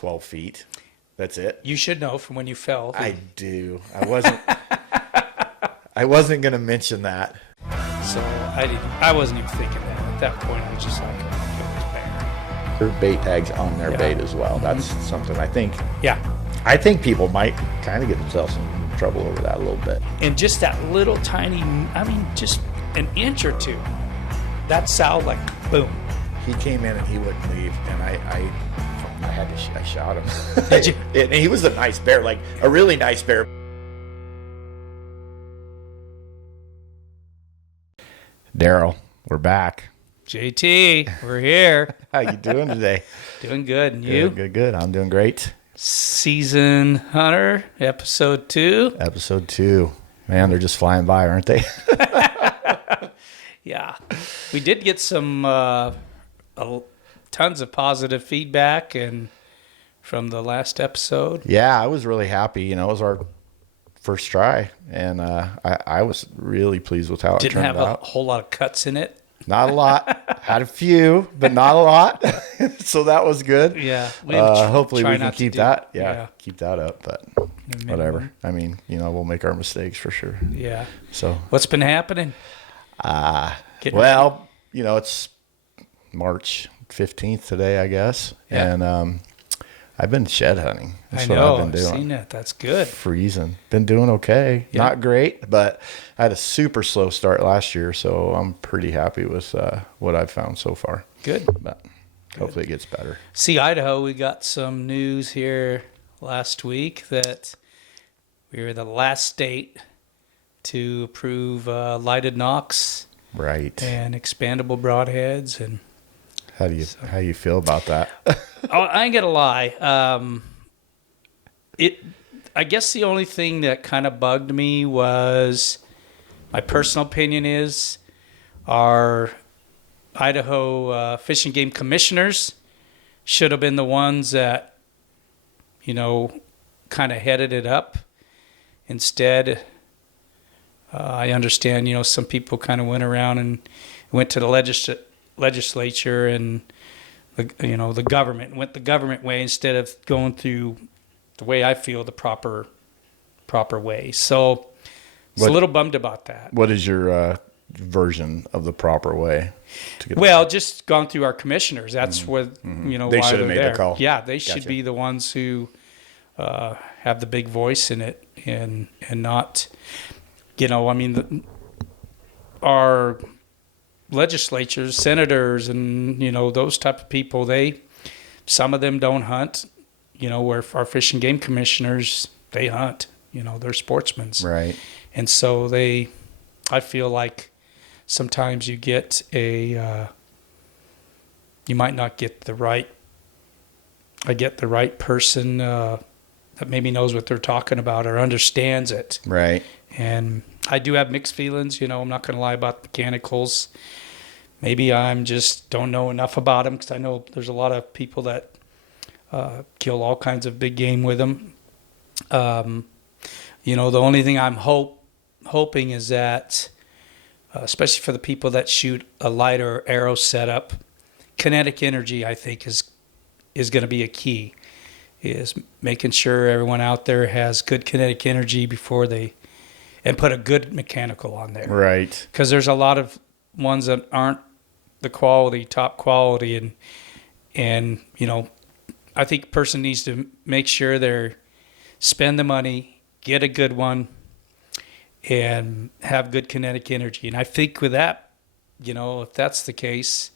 12 feet. That's it. You should know from when you fell. I do. I wasn't going to mention that. So I wasn't even thinking that. At that point, I was just like, it was bear. Their bait tags on their Yeah. bait as well. That's something I think people might kind of get themselves in trouble over that a little bit. And just that little tiny, just an inch or two, that sow, like, boom. He came in and he wouldn't leave, and I shot him. Did you? And he was a nice bear, like a really nice bear. Darrell, we're back. JT, we're here. How you doing today? Doing good. And you? Good. I'm doing great. Season Hunter, episode 2. Episode 2. Man, they're just flying by, aren't they? Yeah. We did get some tons of positive feedback and from the last episode. Yeah, I was really happy. It was our first try, and I was really pleased with how it Didn't turned have out. a whole lot of cuts in it. Not a lot. Had a few, but not a lot. So that was good. Yeah. Hopefully we can keep that. Yeah. Keep that up, but minimum. whatever. I mean, we'll make our mistakes for sure. Yeah. So What's been happening? It's March 15th today, I guess. Yeah. And I've been shed hunting. That's I know. what I've been doing. I've seen that. That's good. Freezing. Been doing okay. Yeah. Not great, but I had a super slow start last year, so I'm pretty happy with what I've found so far. Good. But hopefully it gets better. See, Idaho, we got some news here last week that we were the last state to approve lighted nocks Right. and expandable broadheads. And How do you feel about that? I ain't gonna lie. I guess the only thing that kind of bugged me was, my personal opinion is, our Idaho Fish and Game commissioners should have been the ones that, kind of headed it up. Instead, I understand, some people kind of went around and went to the legislature and the government went the government way instead of going through the way I feel the proper way. So it's a little bummed about that. What is your version of the proper way to get just gone through our commissioners. That's what they why should they're have made there. the call. Yeah, they should Gotcha. be the ones who have the big voice in it and not our legislatures, senators, and those type of people, some of them don't hunt, where our fish and game commissioners, they hunt, they're sportsmen, Right. and so I feel like sometimes you get you might not get the right person that maybe knows what they're talking about or understands it. Right. And I do have mixed feelings, I'm not going to lie about mechanicals. Maybe I'm just don't know enough about them, because I know there's a lot of people that kill all kinds of big game with them. The only thing I'm hoping is that, especially for the people that shoot a lighter arrow setup, kinetic energy, I think, is going to be a key, is making sure everyone out there has good kinetic energy before and put a good mechanical on there. Right. Because there's a lot of ones that aren't the top quality, and I think a person needs to make sure they spend the money, get a good one, and have good kinetic energy. And I think with that, if that's the case,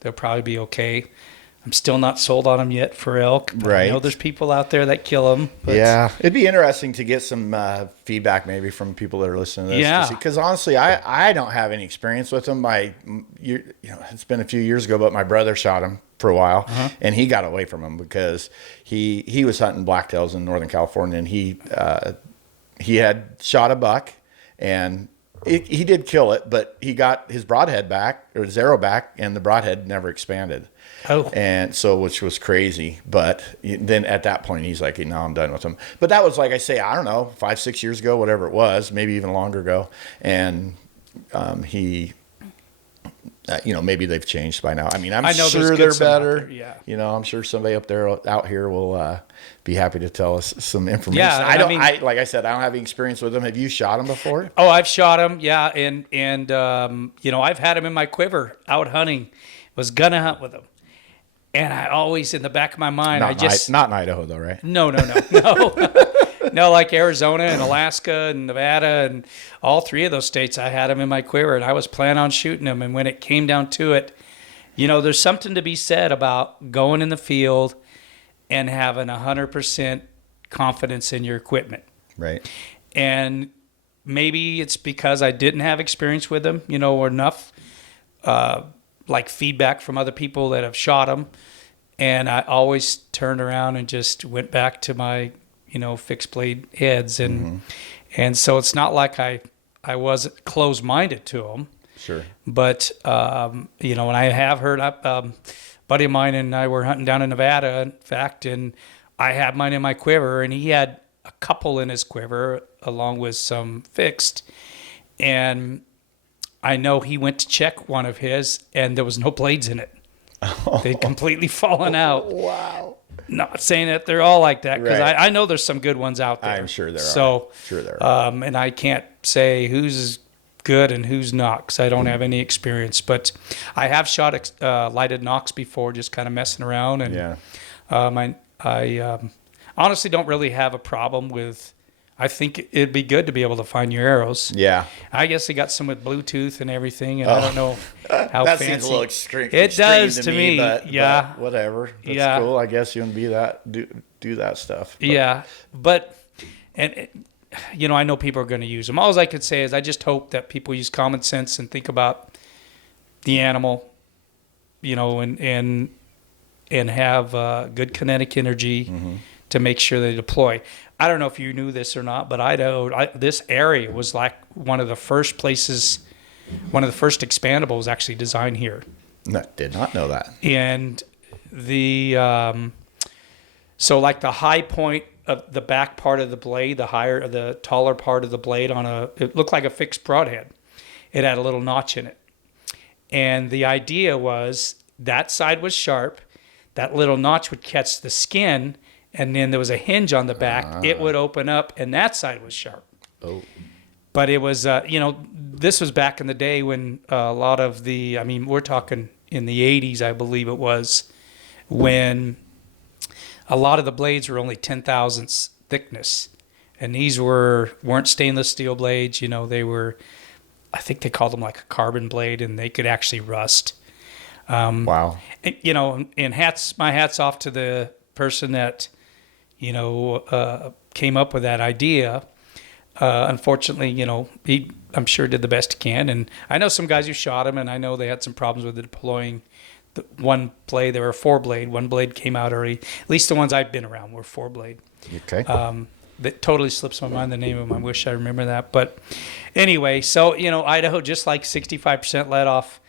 they'll probably be okay. I'm still not sold on them yet for elk. But Right. I know there's people out there that kill them. Yeah. It'd be interesting to get some feedback maybe from people that are listening to this. Yeah. Because honestly, I don't have any experience with them. It's been a few years ago, but my brother shot him for a while, and he got away from him because he was hunting blacktails in Northern California, and he had shot a buck, and he did kill it, but he got his broadhead back, or his arrow back, and the broadhead never expanded. Oh. And so, which was crazy. But then at that point, he's like, no, I'm done with him. But that was, like I say, I don't know, 5-6 years ago, whatever it was, maybe even longer ago. And he maybe they've changed by now. I mean, I know sure there's they're good some out better. there, yeah. I'm sure somebody out here will be happy to tell us some information. Yeah, I don't. Like I said, I don't have any experience with them. Have you shot them before? Oh, I've shot them, yeah, and I've had them in my quiver out hunting. Was gonna hunt with them, and I always in the back of my mind, Not in Idaho though, right? No. No, like Arizona and Alaska and Nevada and all three of those states, I had them in my quiver, and I was planning on shooting them. And when it came down to it, there's something to be said about going in the field and having 100% confidence in your equipment. Right. And maybe it's because I didn't have experience with them, or enough like feedback from other people that have shot them. And I always turned around and just went back to my fixed blade heads, and so it's not like I wasn't closed minded to them. Sure. But and I have heard buddy of mine and I were hunting down in Nevada, in fact, and I had mine in my quiver, and he had a couple in his quiver along with some fixed, and I know he went to check one of his, and there was no blades in it. They'd completely fallen out. Wow. Not saying that they're all like that, because Right. I know there's some good ones out there. I'm sure there are. So, Sure there are. and I can't say who's good and who's not, because I don't have any experience. But I have shot lighted nocks before, just kind of messing around. And Yeah. I honestly don't really have a problem with. I think it'd be good to be able to find your arrows. Yeah. I guess they got some with Bluetooth and everything, and I don't know how That fancy. seems a little extreme. It does to me. But whatever. That's Yeah. cool. I guess you can do that stuff. But, Yeah, but I know people are going to use them. All I could say is I just hope that people use common sense and think about the animal, and have good kinetic energy to make sure they deploy. I don't know if you knew this or not, but Idaho, this area was like one of the first expandable was actually designed here. No, did not know that. And so like the high point of the back part of the blade, the taller part of the blade it looked like a fixed broadhead. It had a little notch in it. And the idea was that side was sharp, that little notch would catch the skin, and then there was a hinge on the back. It would open up, and that side was sharp. Oh. But it was, this was back in the day when a lot of we're talking in the 80s, I believe it was, when a lot of the blades were only 10 thousandths thickness. And these weren't stainless steel blades. They were, I think they called them like a carbon blade, and they could actually rust. Wow. And my hat's off to the person that, came up with that idea. Unfortunately, he, I'm sure, did the best he can. And I know some guys who shot him, and I know they had some problems with deploying the one blade. They were a 4-blade. One blade came out already. At least the ones I've been around were 4-blade. Okay. That totally slips my mind, the name of them. I wish I remember that. But anyway, so, Idaho, just like 65% let off,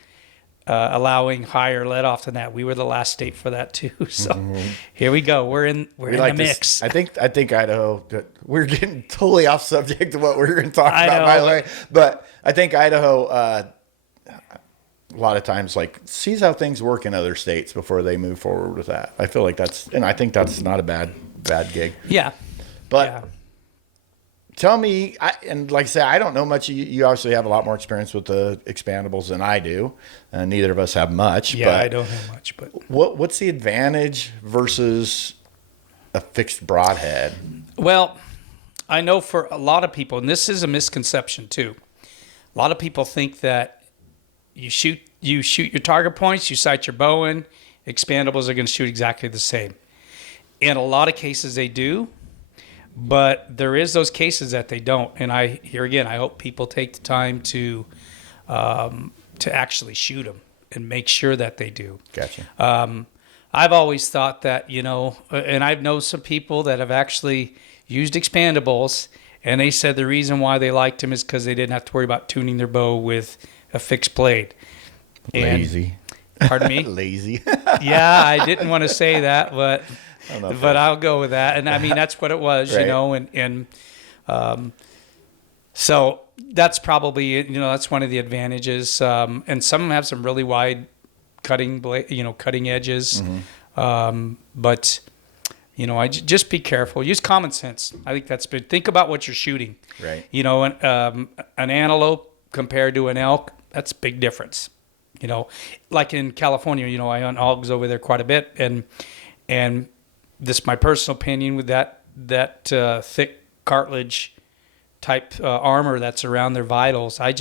allowing higher let off than that. We were the last state for that too. So here we go. We're in the mix. I think Idaho. We're getting totally off subject of what we're going to talk I about, know. by the way. But I think Idaho, a lot of times, sees how things work in other states before they move forward with that. I feel like I think that's not a bad gig. Yeah. But Yeah. tell me, and like I say, I don't know much. You obviously have a lot more experience with the expandables than I do. Neither of us have much. Yeah, but I don't have much. But what's the advantage versus a fixed broadhead? well, I know for a lot of people, and this is a misconception too. A lot of people think that you shoot your target points, you sight your bow in, expandables are going to shoot exactly the same. In a lot of cases, they do. But there is those cases that they don't, and I hope people take the time to actually shoot them and make sure that they do. Gotcha. I've always thought that, and I've known some people that have actually used expandables, and they said the reason why they liked them is because they didn't have to worry about tuning their bow with a fixed blade. Lazy. Pardon me? Lazy. Yeah, I didn't want to say that, but I'll go with that. And I mean, that's what it was, Right. and So that's probably, that's one of the advantages. And some of them have some really wide cutting edges. But just be careful. Use common sense. I think that's big. Think about what you're shooting. Right. An antelope compared to an elk, that's a big difference. Like in California, I hunt hogs over there quite a bit, and this is my personal opinion with that thick cartilage type armor that's around their vitals. You'd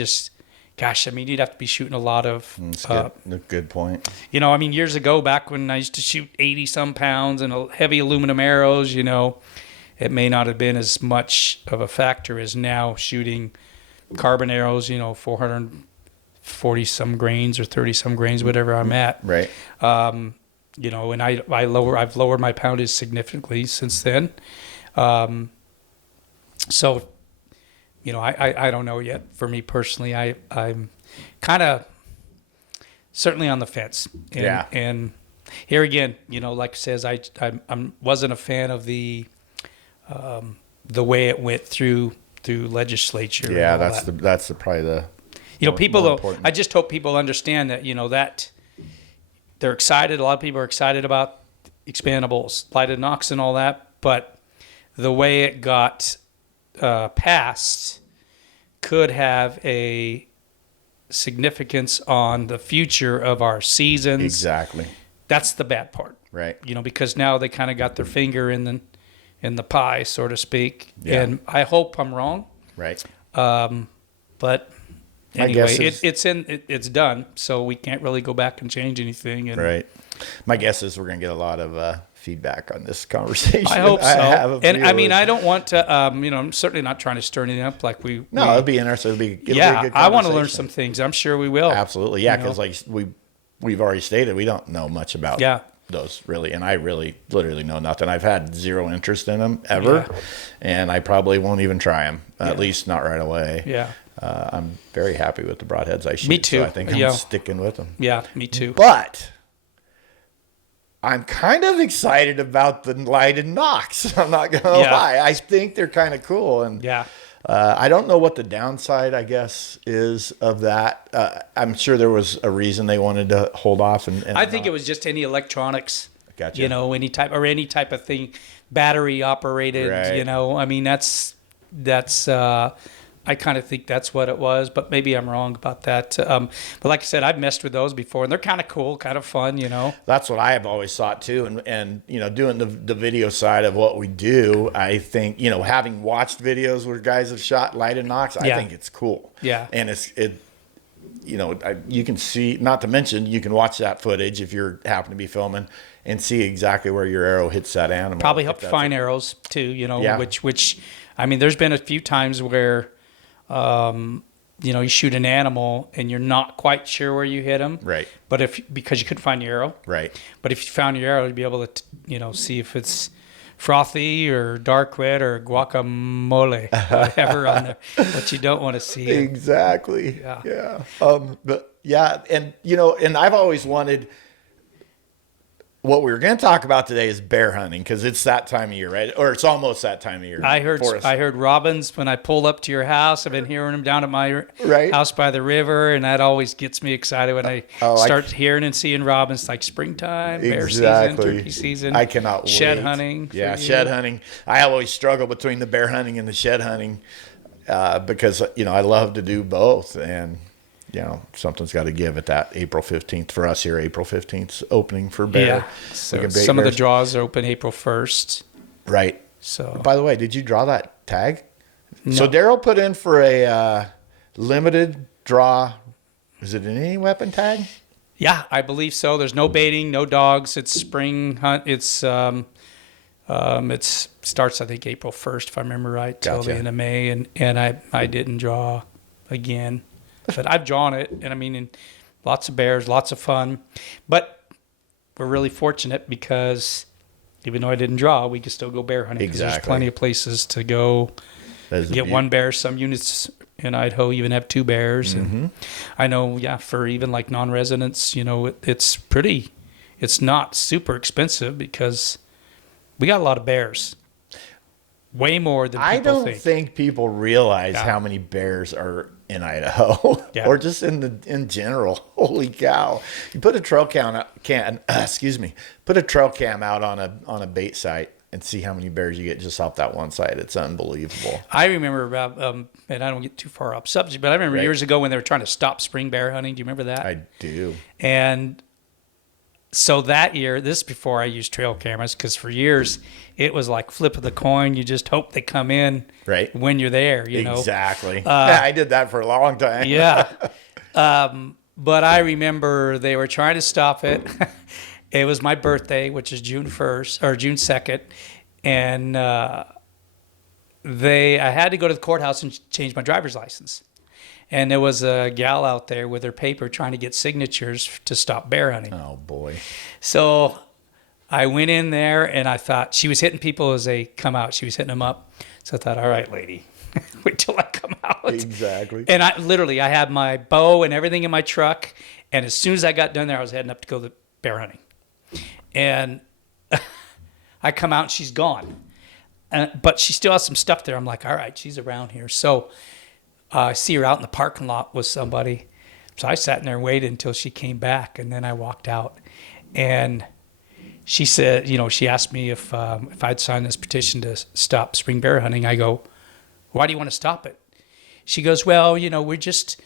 have to be shooting a lot of. Good point. Years ago, back when I used to shoot 80 some pounds and heavy aluminum arrows, it may not have been as much of a factor as now shooting carbon arrows, 440 some grains or 30 some grains, whatever I'm at. Right. And I've lowered my poundage significantly since then. So, I don't know yet. For me personally, I'm kind of certainly on the fence. And here again, like it says, I wasn't a fan of the way it went through legislature. Yeah, that's probably the. People though. I just hope people understand that that they're excited. A lot of people are excited about expandables, lighted nocks, and all that. But the way it got passed could have a significance on the future of our seasons. Exactly. That's the bad part, right? Because now they kind of got their finger in the pie, so to speak. Yeah. And I hope I'm wrong. Right. But anyway, it's done, so we can't really go back and change anything. And right. My guess is we're going to get a lot of feedback on this conversation. I hope so. I don't want to. I'm certainly not trying to stir anything up like we. No, it'll be interesting. It'll be a good I want to learn some things. I'm sure we will. Absolutely, yeah. Because we've already stated we don't know much about those really, and I really literally know nothing. I've had zero interest in them ever, and I probably won't even try them. At least not right away. Yeah. I'm very happy with the broadheads I shoot. Me too. So I think I'm sticking with them. Yeah, me too. But I'm kind of excited about the lighted nocks. I'm not going to lie. I think they're kind of cool. And I don't know what the downside, I guess, is of that. I'm sure there was a reason they wanted to hold off. And I think it was just any electronics. Gotcha. Any type of thing, battery operated. Right. That's. I kind of think that's what it was, but maybe I'm wrong about that. But like I said, I've messed with those before, and they're kind of cool, kind of fun, That's what I have always thought too, and doing the video side of what we do, I think having watched videos where guys have shot lighted nocks, I think it's cool. Yeah, and you can see. Not to mention, you can watch that footage if you're happen to be filming and see exactly where your arrow hits that animal. Probably help find arrows too, which there's been a few times where. You shoot an animal and you're not quite sure where you hit him. Right. But because you couldn't find your arrow. Right. But if you found your arrow, you'd be able to, see if it's frothy or dark red or guacamole, whatever on there, what you don't want to see. Exactly. Yeah. And I've always wanted. What we were going to talk about today is bear hunting because it's that time of year, right? Or it's almost that time of year. I heard robins when I pulled up to your house. I've been hearing them down at my house by the river, and that always gets me excited when I start hearing and seeing robins. Like springtime, bear season, turkey season. I cannot wait. Shed hunting. Yeah, shed hunting. I always struggle between the bear hunting and the shed hunting because I love to do both, and something's got to give at that April 15th for us here. April 15th opening for bear. Yeah. So some of the draws are open April 1st. Right. So. By the way, did you draw that tag? No. So Darrell put in for a limited draw. Is it an any weapon tag? Yeah, I believe so. There's no baiting, no dogs. It's spring hunt. It starts I think April 1st if I remember right till the end of May, and I didn't draw again. But I've drawn it, and lots of bears, lots of fun. But we're really fortunate because even though I didn't draw, we can still go bear hunting. Exactly. There's plenty of places to go get one bear. Some units in Idaho even have two bears. And I know, for even like non-residents, it's not super expensive because we got a lot of bears. way more than people I don't think. think people realize Yeah. how many bears are in Idaho Yeah. or just in general. Holy cow. You put a trail put a trail cam out on a bait site and see how many bears you get just off that one site. It's unbelievable. I remember about, and I don't get too far off subject, but I remember Right. years ago when they were trying to stop spring bear hunting. Do you remember that? I do. And so that year, this is before I used trail cameras, because for years it was like flip of the coin. You just hope they come in Right. when you're there, you know. Exactly. Yeah, I did that for a long time. Yeah. But I remember they were trying to stop it. It was my birthday, which is June 1st or June 2nd. And I had to go to the courthouse and change my driver's license. And there was a gal out there with her paper trying to get signatures to stop bear hunting. Oh boy. So I went in there and I thought she was hitting people as they come out. She was hitting them up. So I thought, all right, lady, wait till I come out. Exactly. And I had my bow and everything in my truck. And as soon as I got done there, I was heading up to go bear hunting. And I come out and she's gone. But she still has some stuff there. I'm like, all right, she's around here. So I see her out in the parking lot with somebody. So I sat in there and waited until she came back. And then I walked out. And she said, she asked me if I'd sign this petition to stop spring bear hunting. I go, why do you want to stop it? She goes, well, we just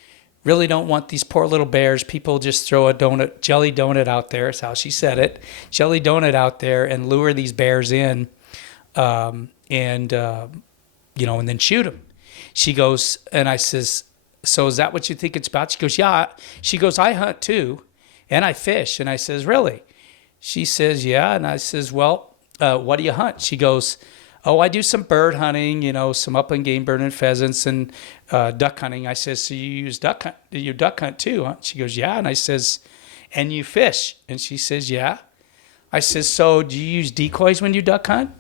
really don't want these poor little bears. People just throw a jelly donut out there. That's how she said it. Jelly donut out there and lure these bears in and then shoot them. She goes, and I says, so is that what you think it's about? She goes, yeah. She goes, I hunt too, and I fish. And I says, really? She says, yeah. And I says, well, what do you hunt? She goes, oh, I do some bird hunting, some upland game bird and pheasants and duck hunting. I says, so you duck hunt too, huh? She goes, yeah. And I says, and you fish? And she says, yeah. I says, so do you use decoys when you duck hunt?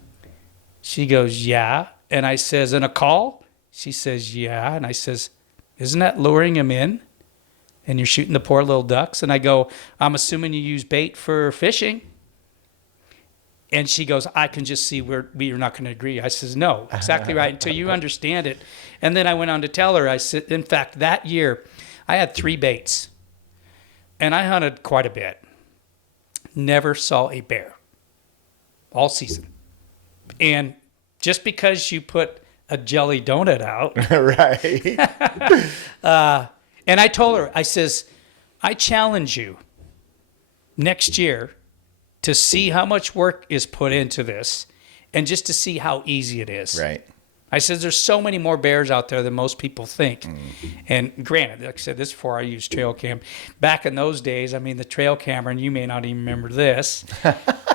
She goes, yeah. And I says, and a call? She says, yeah. And I says, isn't that luring them in? And you're shooting the poor little ducks? And I go, I'm assuming you use bait for fishing. And she goes, I can just see we're not going to agree. I says, no, exactly right, until you understand it. And then I went on to tell her, I said, in fact, that year I had 3 baits. And I hunted quite a bit. Never saw a bear all season. And just because you put a jelly donut out. Right. And I told her, I says, I challenge you next year to see how much work is put into this and just to see how easy it is. Right. I says, there's so many more bears out there than most people think. And granted, like I said, this is before I used trail cam. Back in those days, the trail camera, and you may not even remember this,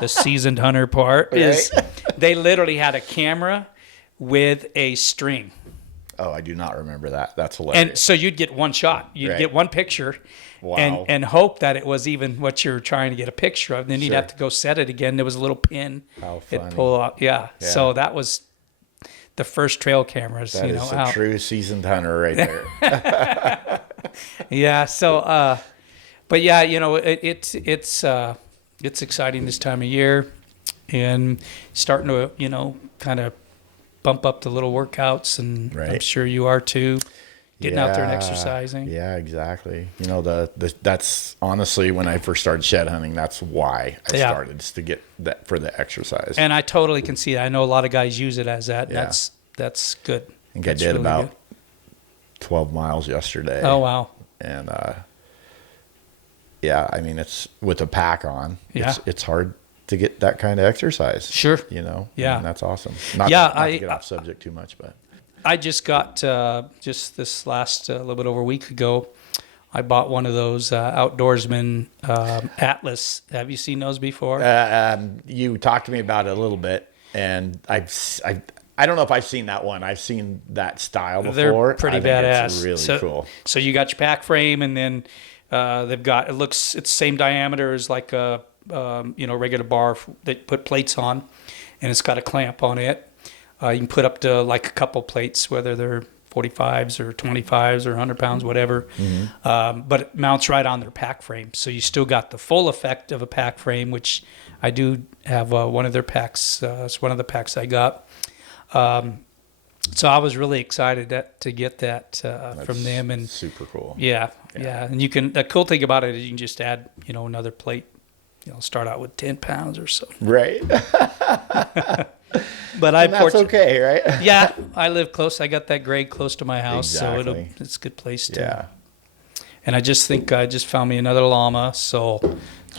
the seasoned hunter part, is they literally had a camera with a string. Oh, I do not remember that. That's hilarious. And so you'd get one shot. You'd get one picture. Wow. And hope that it was even what you're trying to get a picture of. Then you'd Sure. have to go set it again. There was a little pin. How It'd funny. pull out. Yeah. So that was the first trail cameras. That is a true seasoned hunter right there. Yeah. So, but yeah, it's exciting this time of year, and starting to kind of bump up the little workouts, and I'm sure you are too. Getting out there and exercising. Yeah, exactly. That's honestly when I first started shed hunting. That's why I started, just to get that for the exercise. And I totally can see that. I know a lot of guys use it as that. Yeah. That's good. I think I did really about 12 miles yesterday. Oh wow! And it's with a pack on. Yeah, it's hard to get that kind of exercise. Sure. Yeah, and that's awesome. Not to get off subject too much, but. I just got, just this last, a little bit over a week ago, I bought one of those Outdoorsman Atlas. Have you seen those before? You talked to me about it a little bit, and I don't know if I've seen that one. I've seen that style before. They're pretty badass. It's really cool. So you got your pack frame, and then they've got, it's the same diameter as like a regular bar that put plates on, and it's got a clamp on it. You can put up to like a couple plates, whether they're 45s or 25s or 100 pounds, whatever. Mm-hmm. But it mounts right on their pack frame. So you still got the full effect of a pack frame, which I do have one of their packs. It's one of the packs I got. So I was really excited to get that from them, and super cool. yeah. And the cool thing about it is you can just add, another plate. Start out with 10 pounds or so. Right. But that's okay, right? Yeah, I live close. I got that grade close to my house, Exactly. so it's a good place to. Yeah. And I just think I just found me another llama, so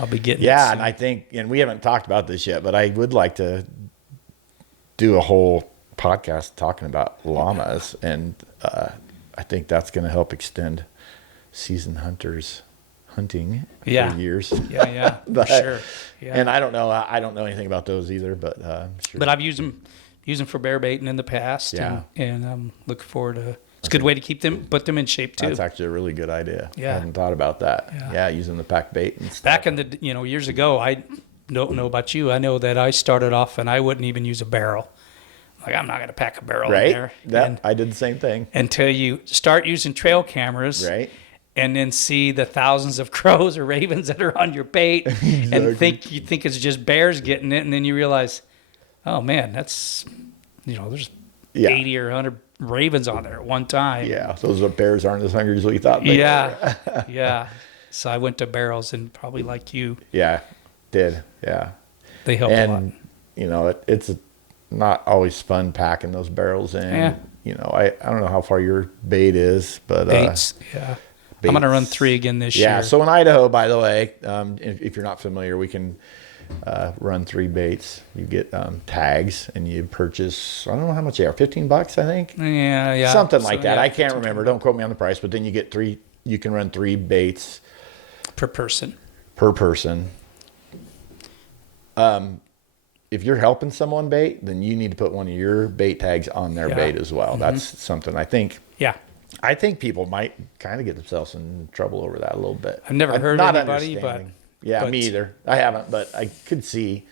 I'll be getting. Yeah, it and I think, and we haven't talked about this yet, but I would like to do a whole podcast talking about llamas, and I think that's going to help extend seasoned hunters hunting for years. Yeah, But, for sure. Yeah. And I don't know anything about those either, but sure. But I've used them for bear baiting in the past. Yeah. And I'm looking forward to. It's a good way to put them in shape too. That's actually a really good idea. Yeah. I hadn't thought about that. Yeah. Using the pack bait and stuff. Back in the years ago, I don't know about you. I know that I started off and I wouldn't even use a barrel. Like, I'm not going to pack a barrel in there. I did the same thing. Until you start using trail cameras. Right. And then see the thousands of crows or ravens that are on your bait, Exactly. and you think it's just bears getting it, and then you realize, oh man, that's there's 80 or 100 ravens on there at one time. Yeah, those bears aren't as hungry as we thought they were. Yeah. So I went to barrels, and probably like you. Yeah, did. Yeah. They help a lot. It's not always fun packing those barrels in. Yeah. I don't know how far your bait is, but Baits, yeah. I'm going to run 3 again this year. Yeah, so in Idaho, by the way, if you're not familiar, we can run 3 baits. You get tags, and you purchase, I don't know how much they are, $15, I think? Yeah. Something like that. I can't remember. Don't quote me on the price, but then you get 3, you can run 3 baits. Per person. If you're helping someone bait, then you need to put one of your bait tags on their bait as well. Mm-hmm. That's something I think. Yeah. I think people might kind of get themselves in trouble over that a little bit. I've never heard anybody, but me either. I haven't, but I could see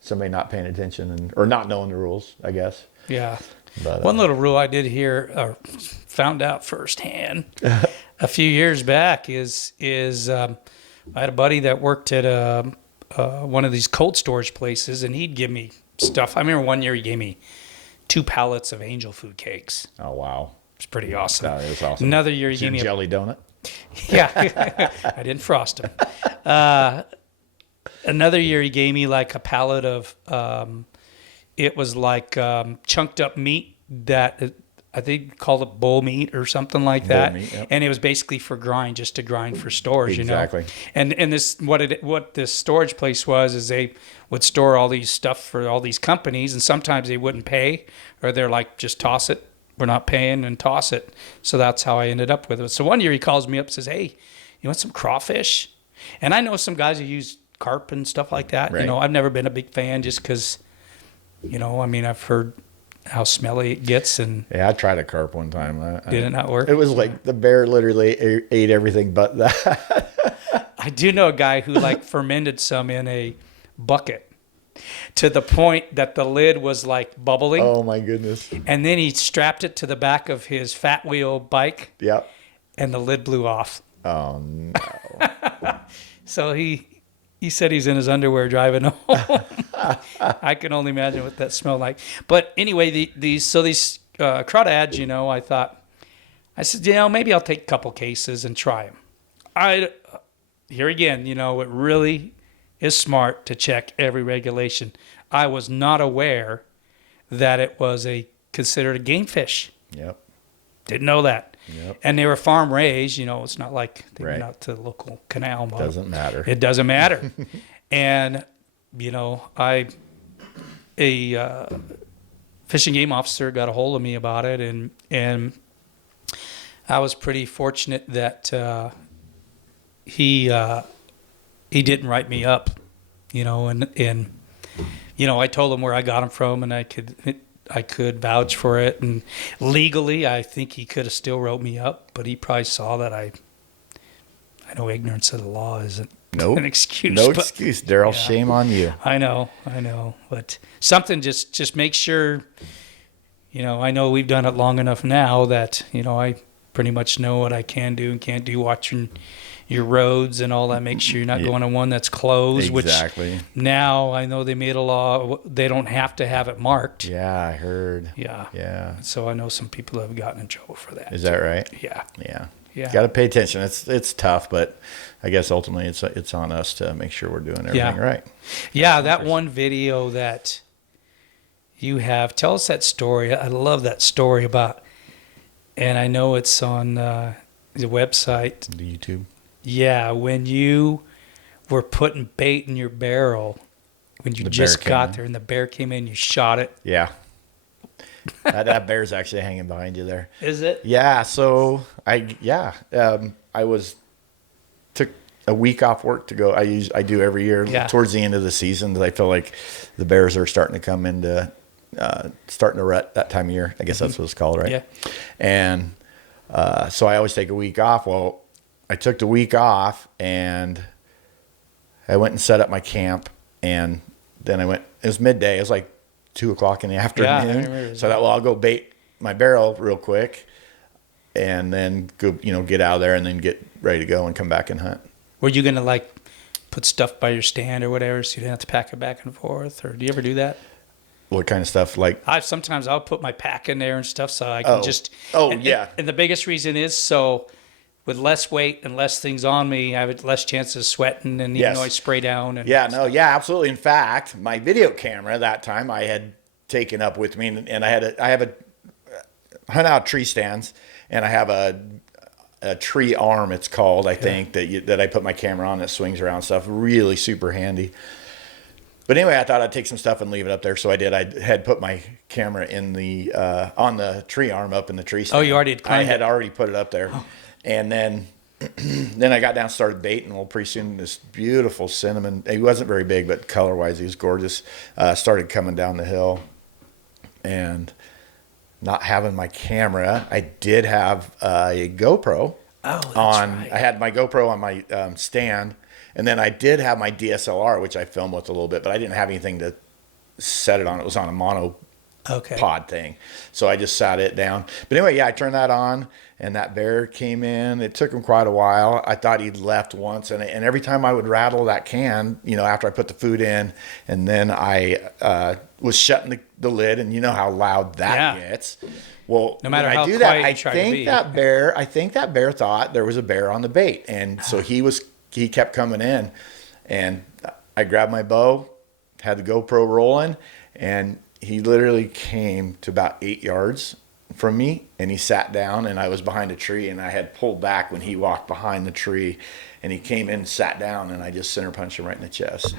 somebody not paying attention or not knowing the rules, I guess. Yeah. But, one little rule I did hear or found out firsthand a few years back is I had a buddy that worked at one of these cold storage places, and he'd give me stuff. I remember one year he gave me 2 pallets of angel food cakes. Oh wow. It's pretty awesome. That is awesome. Another year he gave me a jelly donut. Yeah, I didn't frost them. Another year he gave me like a pallet of, it was like chunked up meat that I think called it bull meat or something like that. Bull meat, yep. And it was basically for grind, just to grind for storage. Exactly. And this what this storage place was is they would store all these stuff for all these companies, and sometimes they wouldn't pay, or they're like, just toss it. We're not paying, and toss it. So that's how I ended up with it. So one year he calls me up and says, hey, you want some crawfish? And I know some guys who use carp and stuff like that. Right. I've never been a big fan just because, I've heard how smelly it gets. And yeah, I tried a carp one time. Did it not work? It was like the bear literally ate everything but that. I do know a guy who fermented some in a bucket to the point that the lid was bubbling. Oh my goodness. And then he strapped it to the back of his fat wheel bike. Yep. And the lid blew off. Oh no. So he said he's in his underwear driving home. I can only imagine what that smelled like. But anyway, these crawdads, I said, maybe I'll take a couple cases and try them. Here again, it really is smart to check every regulation. I was not aware that it was considered a game fish. Yep. Didn't know that. Yep. And they were farm raised. It's not like they right. went out to the local canal. Doesn't matter. It doesn't matter. And a fishing game officer got a hold of me about it, and I was pretty fortunate that he didn't write me up, and I told him where I got him from, and I could vouch for it, and legally I think he could have still wrote me up, but he probably saw that I know ignorance of the law isn't an excuse. No excuse, Darrell. Yeah. Shame on you. I know, but something just make sure. I know we've done it long enough now that I pretty much know what I can do and can't do watching your roads and all that. Make sure you're not going on one that's closed. Exactly. Which now I know they made a law; they don't have to have it marked. Yeah, I heard. Yeah. Yeah. So I know some people have gotten in trouble for that. Is that right? Yeah. Yeah. Yeah. Got to pay attention. It's tough, but I guess ultimately it's on us to make sure we're doing everything right. Yeah, that one video that you have. Tell us that story. I love that story about, and I know it's on the website. The YouTube. Yeah, when you were putting bait in your barrel, when you just got there and the bear came in, you shot it. Yeah. That bear's actually hanging behind you there. Is it? Yeah. So I took a week off work to go. I do every year towards the end of the season. I feel like the bears are starting to come into starting to rut that time of year. I guess that's what it's called, right? Yeah. And so I always take a week off. Well, I took the week off and I went and set up my camp, and then it was midday. It was like 2:00 in the afternoon. So I thought, well, I'll go bait my barrel real quick and then go, get out of there and then get ready to go and come back and hunt. Were you going to put stuff by your stand or whatever so you didn't have to pack it back and forth? Or do you ever do that? What kind of stuff? Sometimes I'll put my pack in there and stuff so I can And the biggest reason is so with less weight and less things on me, I have less chance of sweating and even though I spray down. And absolutely. In fact, my video camera that time I had taken up with me, and I have a hunt out tree stands, and I have a tree arm, it's called, I think, that I put my camera on that swings around stuff. Really super handy. But anyway, I thought I'd take some stuff and leave it up there, so I did. I had put my camera in the on the tree arm up in the tree stand. Oh, you already had climbed I had already put it up there. Oh. And then I got down and started baiting. Well, pretty soon this beautiful cinnamon, he wasn't very big, but color-wise he was gorgeous, started coming down the hill. And not having my camera, I did have a GoPro. Oh, that's right. I had my GoPro on my stand, and then I did have my DSLR, which I filmed with a little bit, but I didn't have anything to set it on. It was on a mono pod thing. So I just sat it down. But anyway, I turned that on, and that bear came in. It took him quite a while. I thought he'd left once, and every time I would rattle that can, after I put the food in, and then I was shutting the lid, and you know how loud that gets. Well, no matter when how I do quiet that, you try to be. I think that bear thought there was a bear on the bait, and so he kept coming in, and I grabbed my bow, had the GoPro rolling, and he literally came to about 8 yards from me, and he sat down, and I was behind a tree, and I had pulled back when he walked behind the tree, and he came in and sat down, and I just center punched him right in the chest.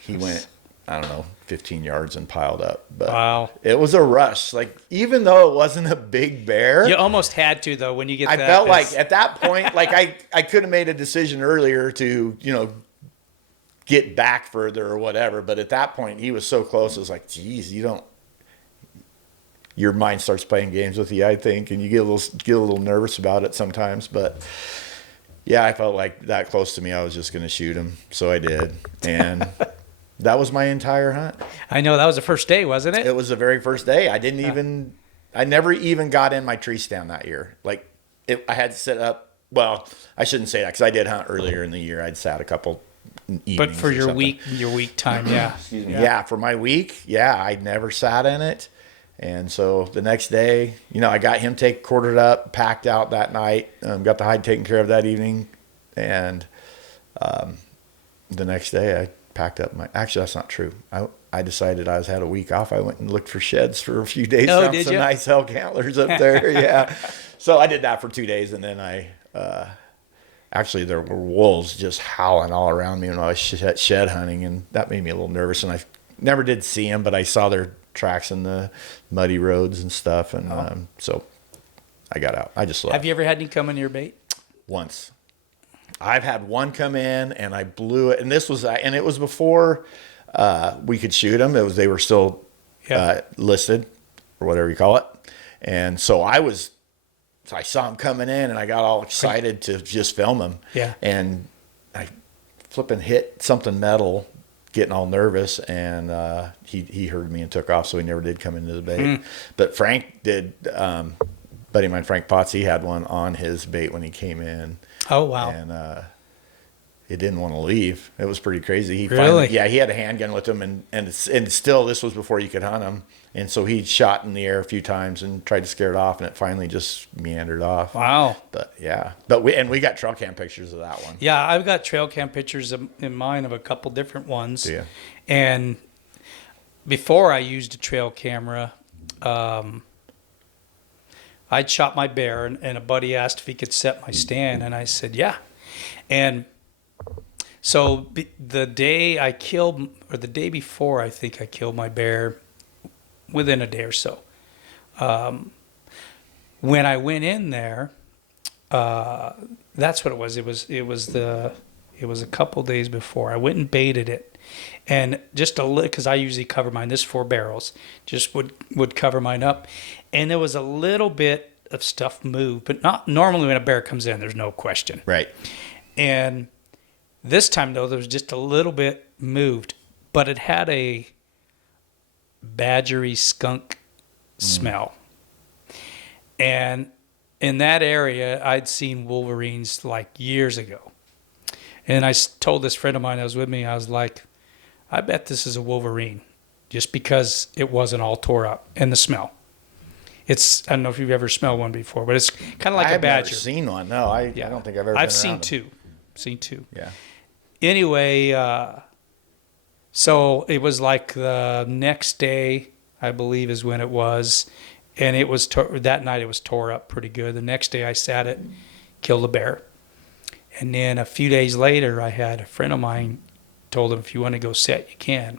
He went, I don't know, 15 yards and piled up. But wow. It was a rush. Even though it wasn't a big bear. You almost had to, though, when you get I felt like at that point, I could have made a decision earlier to, get back further or whatever. But at that point, he was so close. It was like, geez, your mind starts playing games with you, I think, and you get a little nervous about it sometimes. But yeah, I felt like that close to me, I was just going to shoot him. So I did. And that was my entire hunt. I know that was the first day, wasn't it? It was the very first day. I never even got in my tree stand that year. I had to sit up. Well, I shouldn't say that because I did hunt earlier in the year. I'd sat a couple evenings. But for your week time, yeah. Excuse me. Yeah, for my week, I never sat in it. And so the next day, I got him quartered up, packed out that night, got the hide taken care of that evening. And the next day I packed up actually, that's not true. I decided I had a week off. I went and looked for sheds for a few days. Found some nice elk antlers up there. Yeah. So I did that for 2 days. And then actually there were wolves just howling all around me when I was shed hunting. And that made me a little nervous. And I never did see them, but I saw their tracks in the muddy roads and stuff. And so I got out. I just left. Have you ever had any come in your bait? Once. I've had one come in and I blew it. And it was before we could shoot them. They were still listed or whatever you call it. And so I saw him coming in and I got all excited to just film him. Yeah. And I flipping hit something metal, getting all nervous, and he heard me and took off, so he never did come into the bait. But Frank did. Buddy of mine, Frank Potts, he had one on his bait when he came in. Oh wow! And it didn't want to leave. It was pretty crazy. He Really? yeah, he had a handgun with him, and still this was before you could hunt him, and so he shot in the air a few times and tried to scare it off, and it finally just meandered off. Wow. But yeah, but we got trail cam pictures of that one. Yeah, I've got trail cam pictures in mine of a couple different ones. Yeah. And before I used a trail camera, I'd shot my bear, and a buddy asked if he could set my stand, and I said, yeah. And so the day I killed, or the day before, I think I killed my bear within a day or so. When I went in there, that's what it was. It was a couple days before. I went and baited it, and just a little, because I usually cover mine. This 4 barrels, just would cover mine up, and there was a little bit of stuff moved, but not normally when a bear comes in. There's no question. Right. And this time though, there was just a little bit moved, but it had a badgery skunk smell. And in that area, I'd seen wolverines like years ago. And I told this friend of mine that was with me, I was like, I bet this is a wolverine, just because it wasn't all tore up, and the smell. I don't know if you've ever smelled one before, but it's kind of like a badger. I've never seen one. No, I don't think I've ever. I've been seen around them. two. Seen two. Yeah. Anyway, so it was like the next day, I believe, is when it was, and it was that night. It was tore up pretty good. The next day, I sat it, killed a bear, and then a few days later, I had a friend of mine told him, if you want to go set, you can,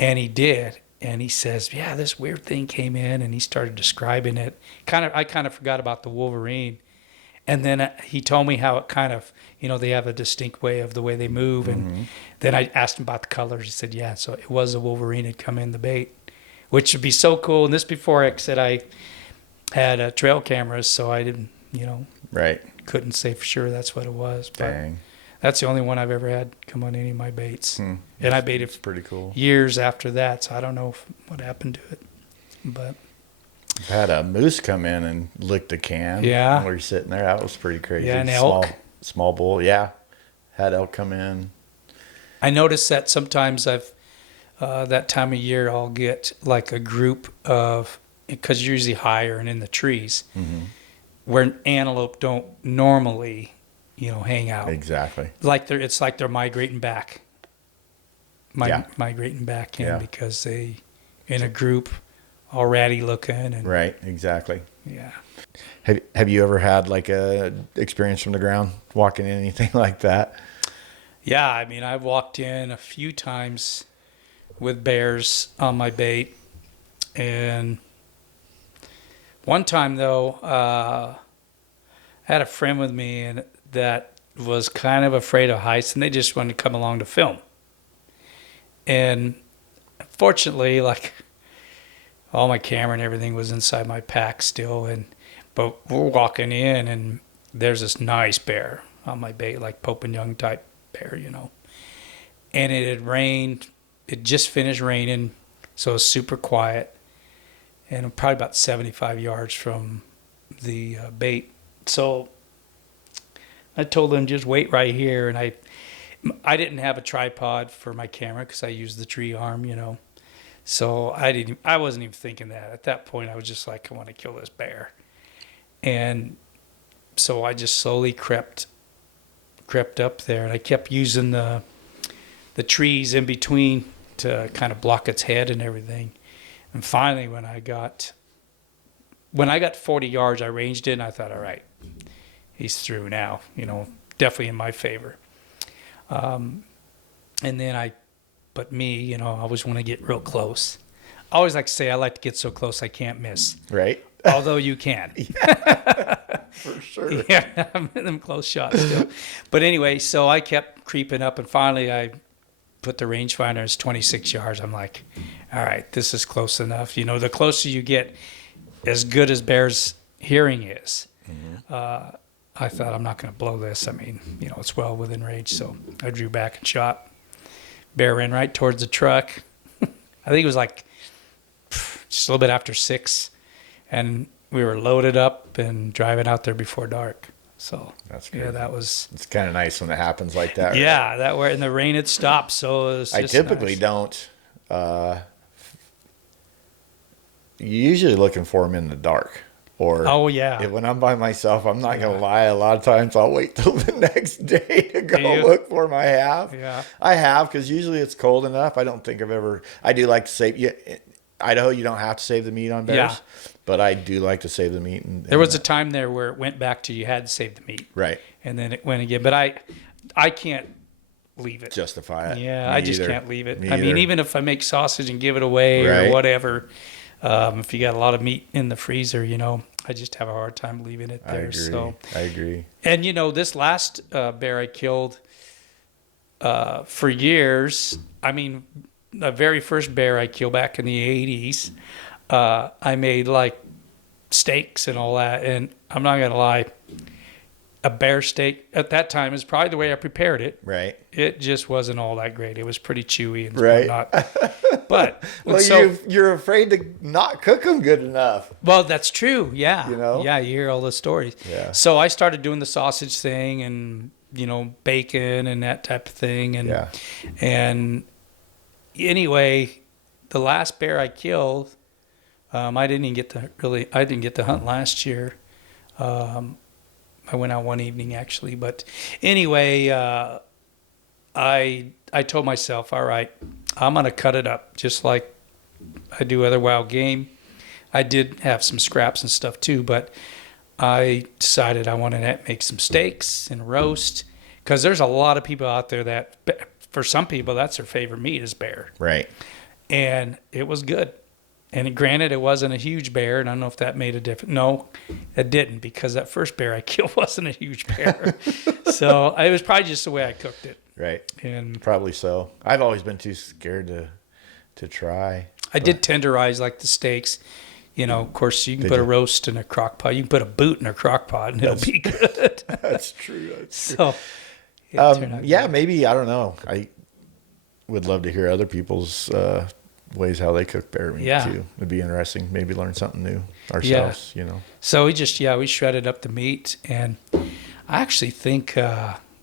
and he did. And he says, yeah, this weird thing came in, and he started describing it. I kind of forgot about the wolverine. And then he told me how it kind of, they have a distinct way of the way they move. And then I asked him about the colors. He said, yeah, so it was a wolverine had come in the bait, which would be so cool. And this before I said I had trail cameras, so I didn't, right. couldn't say for sure that's what it was. But Dang. that's the only one I've ever had come on any of my baits. And I baited It's pretty cool. years after that, so I don't know what happened to it. But I've had a moose come in and lick the can. Yeah. While you're sitting there. That was pretty crazy. Yeah, an elk. Small bull. Yeah. Had elk come in. I noticed that sometimes that time of year I'll get like a group of, because you're usually higher and in the trees, where antelope don't normally, hang out. Exactly. It's like they're migrating back. Migrating back in, Yeah. because they, in a group, all ratty looking. And Right. Exactly. yeah. Have you ever had like a experience from the ground walking in anything like that? Yeah, I mean, I've walked in a few times with bears on my bait. And one time, though, I had a friend with me and that was kind of afraid of heights, and they just wanted to come along to film. And fortunately, like, all my camera and everything was inside my pack still. But we're walking in, and there's this nice bear on my bait, like Pope and Young type bear, And it had rained. It just finished raining, so it was super quiet. And probably about 75 yards from the bait. So I told him, just wait right here. And I didn't have a tripod for my camera because I used the tree arm, So I wasn't even thinking that. At that point, I was just like, I want to kill this bear. And so I just slowly crept up there, and I kept using the trees in between to kind of block its head and everything. And finally, when I got 40 yards, I ranged it, and I thought, all right, he's through now, definitely in my favor. And then I always want to get real close. I always like to say I like to get so close I can't miss. Right. Although you can. For sure. Yeah, I'm in them close shots still. But anyway, so I kept creeping up, and finally I put the rangefinder as 26 yards. I'm like, all right, this is close enough. The closer you get, as good as bear's hearing is, I thought, I'm not going to blow this. I mean, it's well within range. So I drew back and shot. Bear ran right towards the truck. I think it was like just a little bit after 6, and we were loaded up and driving out there before dark. So That's great. yeah, that was. It's kind of nice when it happens like that. Yeah, that where in the rain it stopped. So it was I just typically nice. don't. Usually looking for them in the dark, or Oh yeah. when I'm by myself. I'm not gonna lie. A lot of times I'll wait till the next day to go Do you? look for them. Yeah. I have, because usually it's cold enough. I don't think I've ever. I do like to save. Yeah, Idaho, you don't have to save the meat on bears, Yeah. but I do like to save the meat. There was a time there where it went back to you had to save the meat, right. and then it went again. But I can't leave it. Justify it. Yeah, Me I just either. can't leave it. Me I mean, either. even if I make sausage and give it away Right. or whatever, if you got a lot of meat in the freezer, I just have a hard time leaving it I there. agree. So, I agree. and this last bear I killed for years. I mean, the very first bear I killed back in the '80s, I made like steaks and all that, and I'm not gonna lie. A bear steak at that time is probably the way I prepared it. Right. It just wasn't all that great. It was pretty chewy and Right. whatnot. But Well, so, you're afraid to not cook them good enough. well, that's true. Yeah. Yeah, you hear all the stories. Yeah. So I started doing the sausage thing and, bacon and that type of thing. And, Yeah. and anyway, the last bear I killed, I didn't get to hunt last year. I went out one evening actually, but anyway, I told myself, all right, I'm gonna cut it up just like I do other wild game. I did have some scraps and stuff too, but I decided I wanted to make some steaks and roast, because there's a lot of people out there that, for some people, that's their favorite meat is bear, Right. and it was good. And granted, it wasn't a huge bear, and I don't know if that made a difference. No, it didn't, because that first bear I killed wasn't a huge bear. So it was probably just the way I cooked it. Right. And Probably so. I've always been too scared to try. I did tenderize like the steaks. Of course, you can put a roast in a crock pot. You can put a boot in a crock pot, and it'll be good. That's true. So, it turned out Yeah, good. maybe. I don't know. I would love to hear other people's ways how they cook bear meat Yeah. too. It'd be interesting. Maybe learn something new ourselves. So we shredded up the meat, and I actually think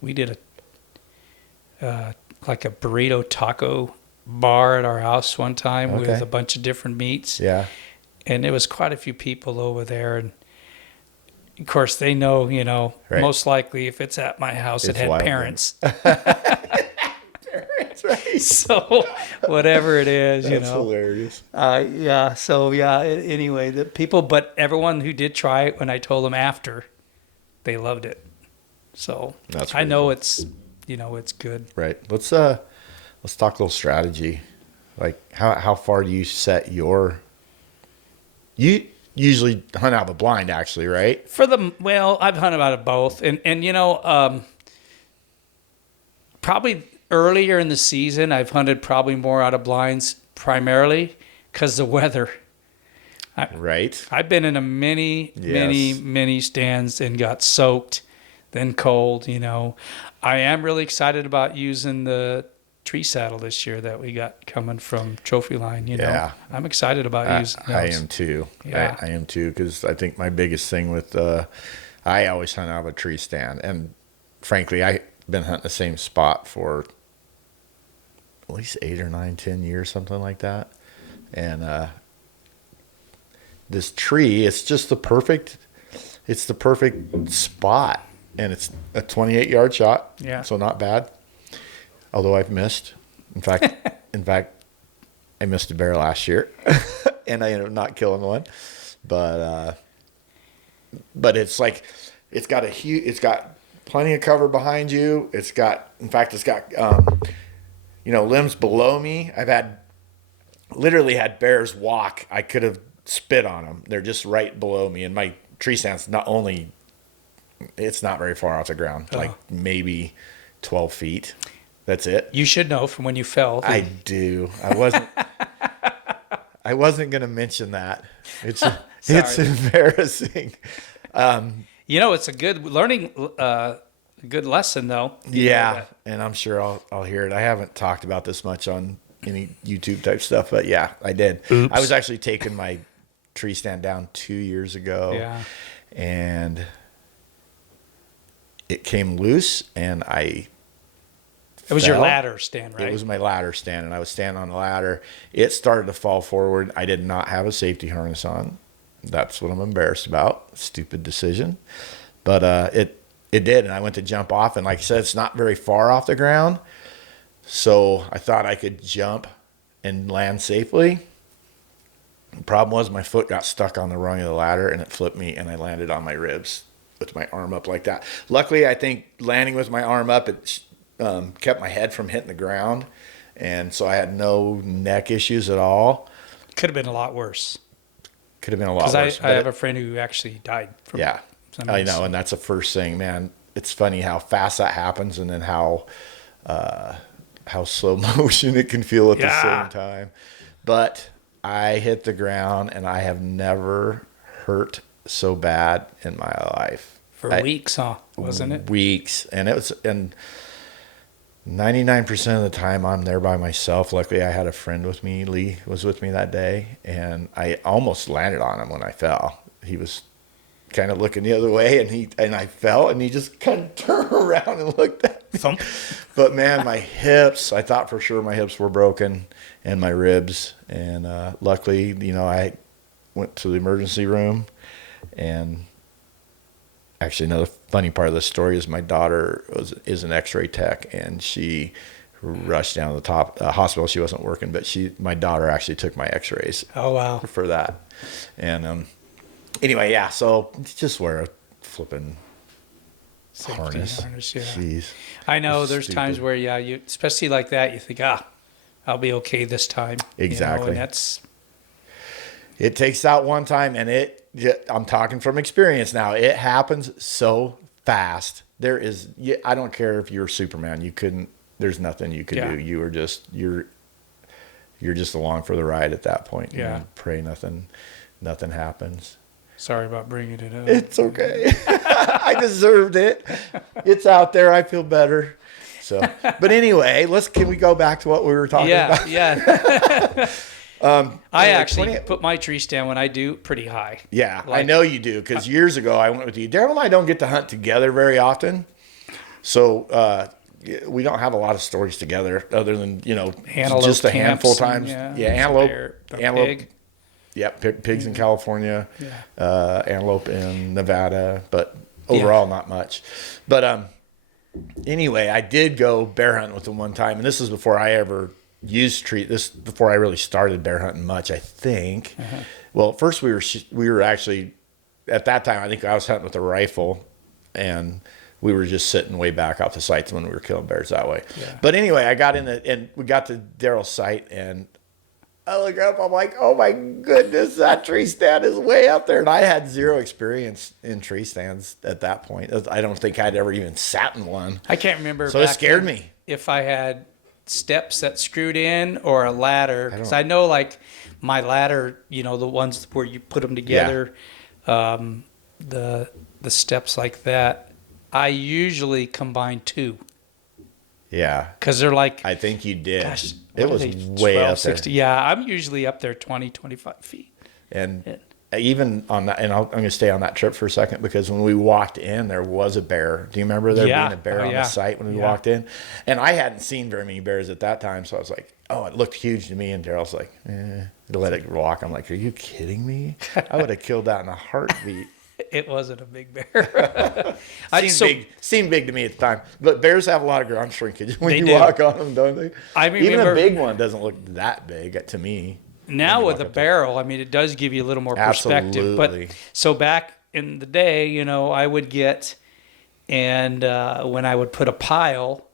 we did like a burrito taco bar at our house one time Okay. with a bunch of different meats. Yeah. And there was quite a few people over there, and of course they know, Right. most likely if it's at my house, it It's had wild parents. That's right. So whatever it is, That's hilarious. yeah. So yeah. Anyway, the people, but everyone who did try it, when I told them after, they loved it. So That's I pretty know cool. it's, it's good. Right. Let's talk a little strategy. Like how far do you set your? You usually hunt out of a blind, actually, right? I've hunted out of both, and probably earlier in the season, I've hunted probably more out of blinds, primarily because the weather. Right. I've been in many stands and got soaked, then cold. I am really excited about using the tree saddle this year that we got coming from Trophy Line. Yeah. I'm excited about using those. I am too. Yeah. I am too, because I think my biggest thing with I always hunt out of a tree stand, and frankly, I've been hunting the same spot for at least 8 or 9, 10 years, something like that. And this tree, it's the perfect spot, and it's a 28-yard shot. Yeah. So not bad. Although I've missed. In fact, I missed a bear last year, and I ended up not killing one. But it's like it's got plenty of cover behind you. It's got limbs below me. I've literally had bears walk. I could have spit on them. They're just right below me, and my tree stand's it's not very far off the ground, like maybe 12 feet. That's it. You should know from when you fell. I do. I wasn't going to mention that. It's embarrassing. It's a good learning, good lesson though. Yeah, and I'm sure I'll hear it. I haven't talked about this much on any YouTube type stuff, but yeah, I did. Oops. I was actually taking my tree stand down 2 years ago. Yeah. And it came loose, and I It was your fell. ladder stand, right? It was my ladder stand, and I was standing on the ladder. It started to fall forward. I did not have a safety harness on. That's what I'm embarrassed about. Stupid decision. But it did, and I went to jump off, and like I said, it's not very far off the ground. So I thought I could jump and land safely. The problem was my foot got stuck on the rung of the ladder, and it flipped me, and I landed on my ribs with my arm up like that. Luckily, I think landing with my arm up, it kept my head from hitting the ground, and so I had no neck issues at all. Could have been a lot worse. Could have been a lot worse. Because I have a friend who actually died from Yeah, I know, and that's the first thing, man. It's funny how fast that happens, and then how slow motion it can feel at the same time. But I hit the ground, and I have never hurt so bad in my life. For weeks, huh? Wasn't it? Weeks, and it was, and 99% of the time I'm there by myself. Luckily, I had a friend with me. Lee was with me that day, and I almost landed on him when I fell. He was kind of looking the other way, and I fell, and he just kind of turned around and looked at me. Thump. But man, my hips, I thought for sure my hips were broken, and my ribs. And luckily, I went to the emergency room, and actually another funny part of the story is my daughter is an x-ray tech, and she rushed down to the top hospital. She wasn't working, but my daughter actually took my x-rays. Oh, wow. For that. And anyway, yeah, so just wear a flipping Safety harness. yeah. Jeez. I know It's there's stupid. times where, you, especially like that, you think, I'll be okay this time. Exactly. And It takes that one time, and I'm talking from experience now. It happens so fast. I don't care if you're Superman. There's nothing you could do. You were you're just along for the ride at that point. Yeah. Pray nothing happens. Sorry about bringing it up. It's okay. I deserved it. It's out there. I feel better. So, but anyway, can we go back to what we were talking about? Yeah. I actually 20 put my tree stand when I do pretty high. Yeah, I know you do, because years ago I went with you. Darrell and I don't get to hunt together very often, so we don't have a lot of stories together other than Antelope just a handful of camps times. and, Antelope, pig. Yep, pigs in California, Yeah. antelope in Nevada, but overall not much. But anyway, I did go bear hunting with them one time, and this is before I ever used before I really started bear hunting much, I think. Well, at first we were actually, at that time, I think I was hunting with a rifle, and we were just sitting way back off the sights when we were killing bears that way. Yeah. But anyway, and we got to Darrell's site, and I look up, I'm like, oh my goodness, that tree stand is way up there. And I had zero experience in tree stands at that point. I don't think I'd ever even sat in one. I can't remember. So it back scared then me. if I had steps that screwed in or a ladder, because I know like my ladder, the ones where you put them together, the steps like that, I usually combine two. Yeah. Because they're like, I think you did. gosh, it what was are they, way 12, up 60? there. Yeah, I'm usually up there 20, 25 feet. And even on that, and I'm going to stay on that trip for a second, because when we walked in, there was a bear. Do you remember there being a bear on the site when we walked in? And I hadn't seen very many bears at that time, so I was like, oh, it looked huge to me. And Darrell's like, let it walk. I'm like, are you kidding me? I would have killed that in a heartbeat. It wasn't a big bear. Seemed big to me at the time. But bears have a lot of ground shrinkage when you do. walk on them, don't they? I Even remember- a big one doesn't look that big to me. Now with a barrel, it does give you a little more perspective. Absolutely. But so back in the day, I would get, and when I would put a pile,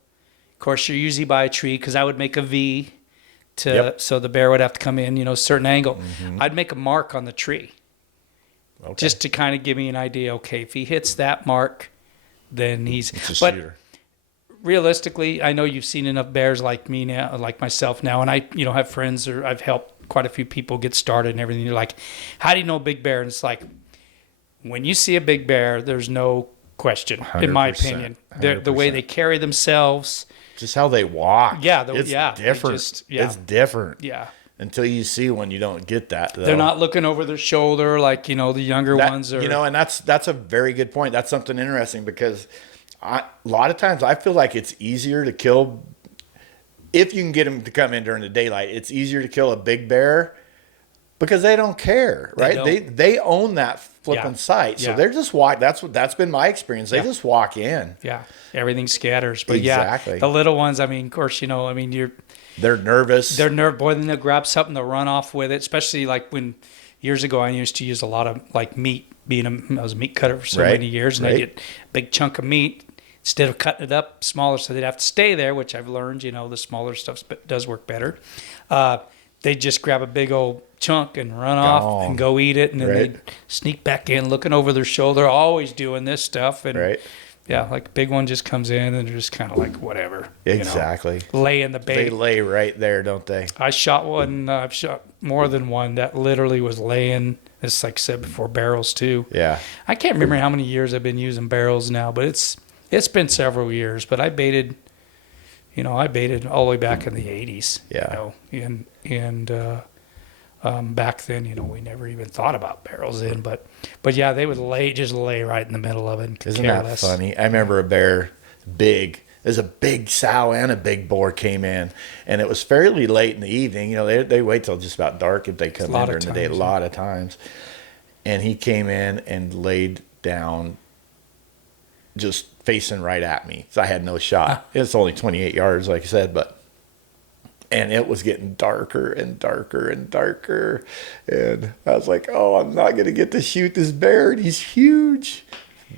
of course you're usually by a tree, because I would make a V so the bear would have to come in, a certain angle. Mm-hmm. I'd make a mark on the tree. Okay. Just to kind of give me an idea, okay, if he hits that mark, then he's It's a shooter. Realistically, I know you've seen enough bears like me now, like myself now, and I, have friends, or I've helped quite a few people get started and everything. You're like, how do you know a big bear? And it's like, when you see a big bear, there's no question, in my 100%, opinion. The way they carry themselves. Just how they walk. Yeah, it's they different. just- It's different. Yeah. Until you see one, you don't get that. Though. They're not looking over their shoulder like, the younger ones are. And that's a very good point. That's something interesting, because a lot of times I feel like it's easier to kill if you can get them to come in during the daylight. It's easier to kill a big bear because they don't care, right? They own that flipping site, so they're just walk. That's been my experience. They just walk in. Yeah, everything scatters. But exactly. The little ones. I mean, of course, you know. I mean, they're nervous. They're nervous. Boy, then they'll grab something, they'll run off with it. Especially like when years ago, I used to use a lot of like meat. I was a meat cutter for so many years, and I get a big chunk of meat. Instead of cutting it up smaller so they'd have to stay there, which I've learned, you know, the smaller stuff does work better. They just grab a big old chunk and run off and go eat it. And then they sneak back in looking over their shoulder, always doing this stuff. And yeah, like a big one just comes in and they're just kind of like, whatever. Exactly. You know, lay in the bait. They lay right there, don't they? I shot one, I've shot more than one that literally was laying, it's like I said before, barrels too. Yeah. I can't remember how many years I've been using barrels now, but it's been several years, but I baited all the way back in the 80s. Yeah. You know, and back then, you know, we never even thought about barrels in, but yeah, they would just lay right in the middle of it. Isn't that funny? I remember a bear, there's a big sow and a big boar came in, and it was fairly late in the evening. You know, they wait till just about dark if they come in during the day, a lot of times. And he came in and laid down just facing right at me. So I had no shot. It's only 28 yards, like I said, and it was getting darker and darker and darker. And I was like, oh, I'm not going to get to shoot this bear. And he's huge.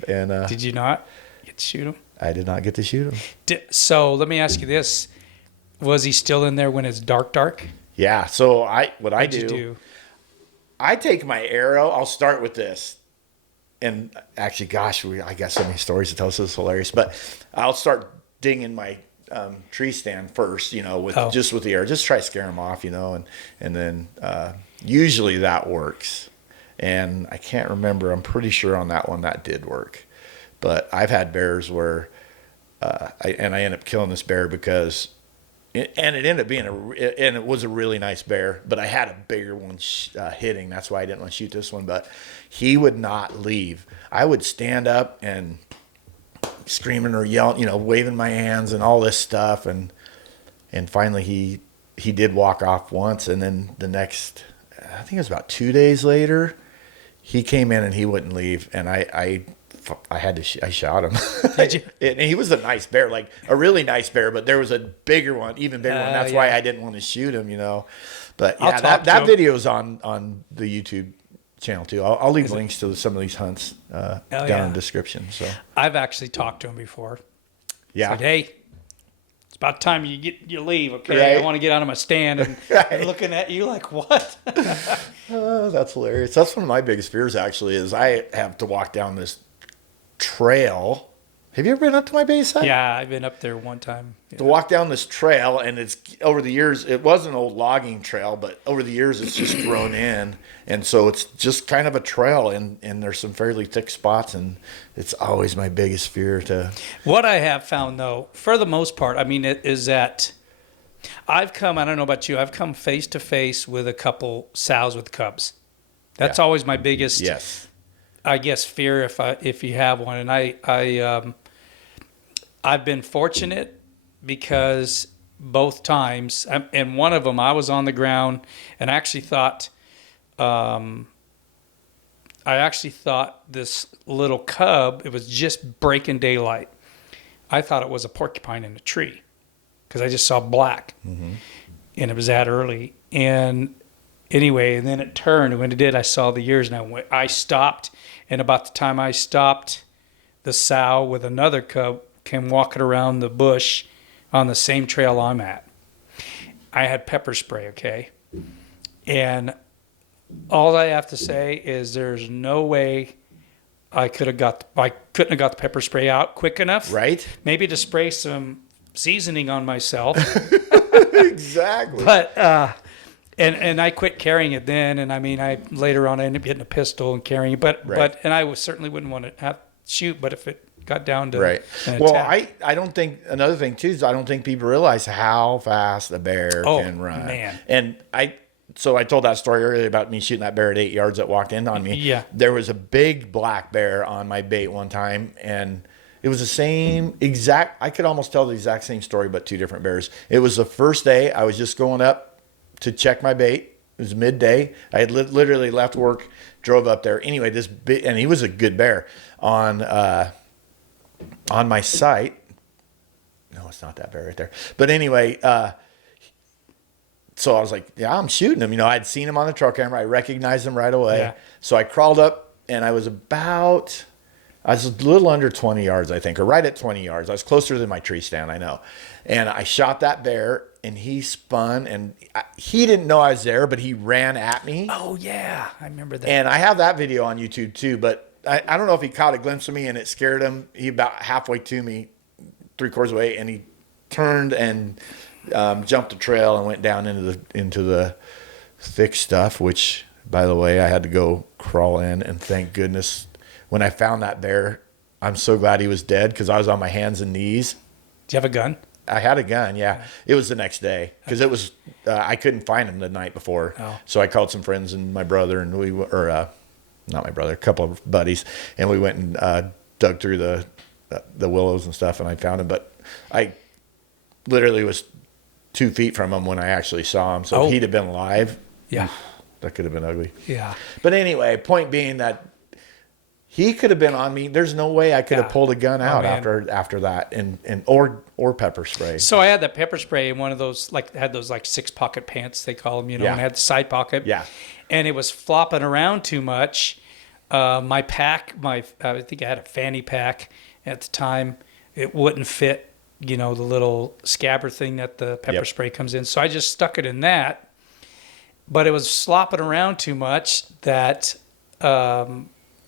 And did you not get to shoot him? I did not get to shoot him. So let me ask you this. Was he still in there when it's dark? Yeah. So I do, I take my arrow. I'll start with this. And actually, gosh, I got so many stories to tell. So it's hilarious. But I'll start dinging my tree stand first, you know, with the arrow. Just try to scare them off, you know, and then usually that works. And I can't remember. I'm pretty sure on that one that did work. But I've had bears where I ended up killing this bear because it ended up being and it was a really nice bear, but I had a bigger one hitting. That's why I didn't want to shoot this one. But he would not leave. I would stand up and screaming or yelling, you know, waving my hands and all this stuff. And finally he did walk off once. And then the next, I think it was about 2 days later, he came in and he wouldn't leave. And I shot him. Did you? And he was a nice bear, like a really nice bear, but there was a bigger one, even bigger one. That's why I didn't want to shoot him, you know. But yeah, that video is on the YouTube channel too. I'll leave links to some of these hunts down in the description. So I've actually talked to him before. Yeah. Said, hey, it's about time you leave, okay? I want to get out of my stand and looking at you like, what? That's hilarious. That's one of my biggest fears actually is I have to walk down this trail. Have you ever been up to my base site? Yeah, I've been up there one time. Yeah. To walk down this trail, and it's over the years, it was an old logging trail, but over the years it's just grown in, and so it's just kind of a trail, and there's some fairly thick spots, and it's always my biggest fear to... What I have found, though, for the most part, I mean, it is that I don't know about you, I've come face to face with a couple sows with cubs. That's always my biggest... Yes. I guess fear if you have one, and I've been fortunate because both times, and one of them I was on the ground and I actually thought this little cub, it was just breaking daylight. I thought it was a porcupine in a tree because I just saw black, and it was that early. And anyway, and then it turned, and when it did, I saw the ears, and I stopped. And about the time I stopped, the sow with another cub came walking around the bush on the same trail I'm at. I had pepper spray, okay? And all I have to say is there's no way I couldn't have got the pepper spray out quick enough. Right. Maybe to spray some seasoning on myself. Exactly. But And I quit carrying it then, and I mean, later on I ended up getting a pistol and carrying it, but and I certainly wouldn't want to have shoot, but if it got down to an attack. I don't think another thing too is I don't think people realize how fast a bear can run. Man. And I told that story earlier about me shooting that bear at 8 yards that walked in on me. Yeah. There was a big black bear on my bait one time, and It was the same exact. I could almost tell the exact same story, but two different bears. It was the first day. I was just going up to check my bait. It was midday. I had literally left work, drove up there. Anyway, and he was a good bear on my site. No, it's not that bear right there. But anyway, so I was like, yeah, I'm shooting him. I'd seen him on the trail camera. I recognized him right away. Yeah. So I crawled up, and I was a little under 20 yards, I think, or right at 20 yards. I was closer than my tree stand, I know. And I shot that bear, and he spun, and he didn't know I was there, but he ran at me. Oh, yeah. I remember that. And I have that video on YouTube, too. But I don't know if he caught a glimpse of me, and it scared him. He about halfway to me, 3/4 away, and he turned and jumped the trail and went down into the thick stuff, which, by the way, I had to go crawl in, and thank goodness when I found that bear, I'm so glad he was dead because I was on my hands and knees. Do you have a gun? I had a gun, yeah. It was the next day because it was I couldn't find him the night before. Oh. So I called some friends and my brother, and not my brother, a couple of buddies, and we went and dug through the willows and stuff, and I found him. But I literally was 2 feet from him when I actually saw him. So if he'd have been alive, Yeah. that could have been ugly. Yeah. But anyway, point being that he could have been on me. There's no way I could have pulled a gun out after that, or pepper spray. So I had that pepper spray in one of those, had those 6-pocket pants, they call them, and I had the side pocket. Yeah. And it was flopping around too much. My pack, I think I had a fanny pack at the time. It wouldn't fit, the little scabber thing that the pepper spray comes in. So I just stuck it in that. But it was slopping around too much that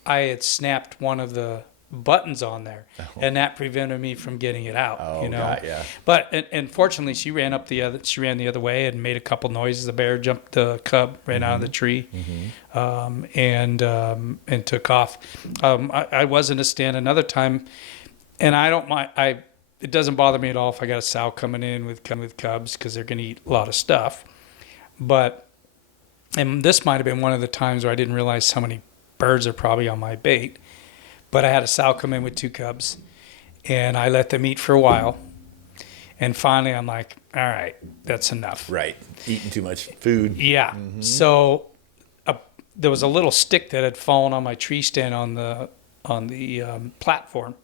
I had snapped one of the buttons on there, and that prevented me from getting it out. God, yeah. But and fortunately, she ran the other way and made a couple noises. The bear jumped, the cub ran out of the tree, and took off. I was in a stand another time, and I don't mind. It doesn't bother me at all if I got a sow coming in with cubs because they're going to eat a lot of stuff. And this might have been one of the times where I didn't realize how many birds are probably on my bait. But I had a sow come in with 2 cubs, and I let them eat for a while. And finally, I'm like, all right, that's enough. Right. Eating too much food. Yeah. Mm-hmm. So there was a little stick that had fallen on my tree stand on the platform,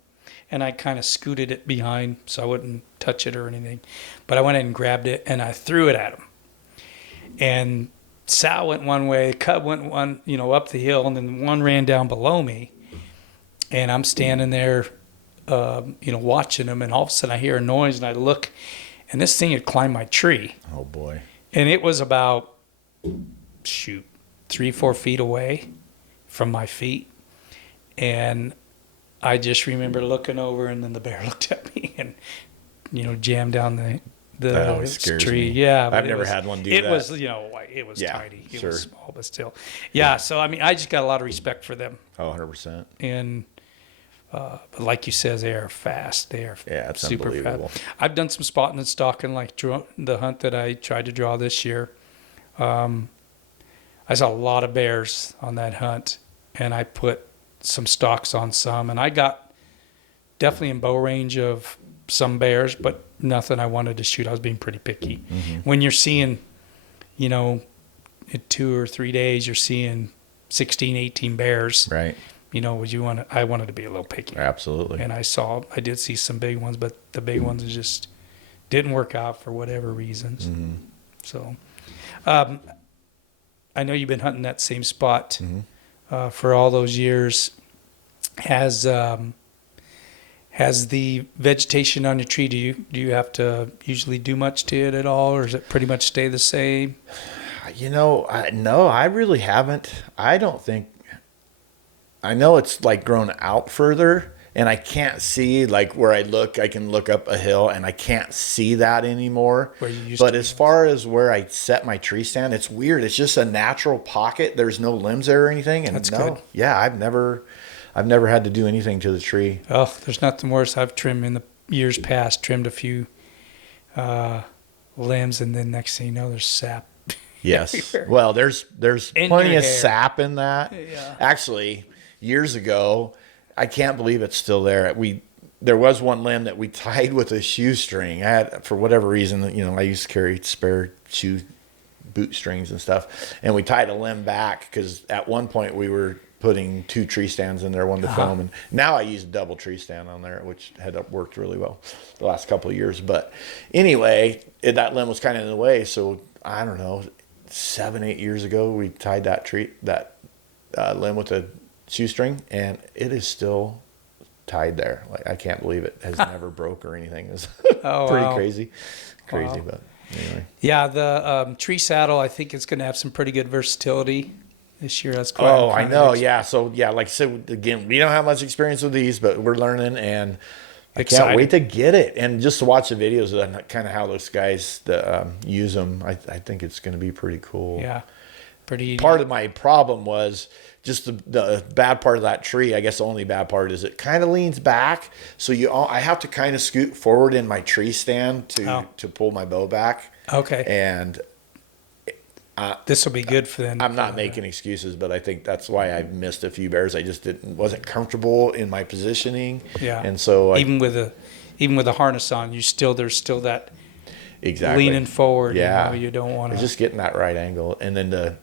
and I kind of scooted it behind so I wouldn't touch it or anything. But I went in and grabbed it, and I threw it at him. And sow went one way, cub went one, up the hill, and then one ran down below me. And I'm standing there, watching them, and all of a sudden I hear a noise, and I look, and this thing had climbed my tree. Oh boy! And it was about 3-4 feet away from my feet, and I just remember looking over, and then the bear looked at me and jammed down the that always scares tree. me. Yeah, I've never had one do that. It was, it was tiny. It was small, but still. Yeah, so I just got a lot of respect for them. Oh, 100%. And but like you said, they are fast. They are it's super unbelievable. fast. I've done some spotting and stalking, like the hunt that I tried to draw this year. I saw a lot of bears on that hunt, and I put some stalks on some, and I got definitely in bow range of some bears, but nothing I wanted to shoot. I was being pretty picky. Mm-hmm. When you're seeing, in 2 or 3 days, you're seeing 16, 18 bears. Right. I wanted to be a little picky. Absolutely. And I did see some big ones, but the big ones just didn't work out for whatever reasons. Mm-hmm. So, I know you've been hunting that same spot for all those years. Has the vegetation on your tree, do you have to usually do much to it at all, or does it pretty much stay the same? No, I really haven't. I don't think. I know it's grown out further, and I can't see where I can look up a hill, and I can't see that anymore. But as far as where I set my tree stand, it's weird. It's just a natural pocket. There's no limbs there or anything. And that's good. Yeah, I've never had to do anything to the tree. Oh, there's nothing worse. I've trimmed in the years past, trimmed a few limbs, and then next thing you know, there's sap. Yes. everywhere. Well, there's In plenty your of hair. sap in that. Yeah. Actually, years ago, I can't believe it's still there. there was one limb that we tied with a shoestring. I had, for whatever reason, I used to carry spare shoe boot strings and stuff, and we tied a limb back because at one point we were putting 2 tree stands in there, one to film, and now I use a double tree stand on there, which had worked really well the last couple of years. But anyway, that limb was kind of in the way, so I don't know, 7-8 years ago we tied that limb with a shoestring, and it is still tied there. Like, I can't believe it has never broke or anything. It was pretty crazy, wow. But anyway. Yeah, the tree saddle, I think it's going to have some pretty good versatility this year. That's quite. Oh, I know. Yeah. So yeah, like I said, again, we don't have much experience with these, but we're learning, and I can't wait to get it and just to watch the videos of that, kind of how those guys use them. I think it's going to be pretty cool. Yeah, pretty. Part of my problem was just the bad part of that tree. I guess the only bad part is it kind of leans back, so I have to kind of scoot forward in my tree stand to pull my bow back. Okay. And this will be good for them. I'm not making excuses, but I think that's why I missed a few bears. I just wasn't comfortable in my positioning. Yeah. And so even with a harness on, there's still that exactly leaning forward. Yeah. You don't want to just getting that right angle, and then to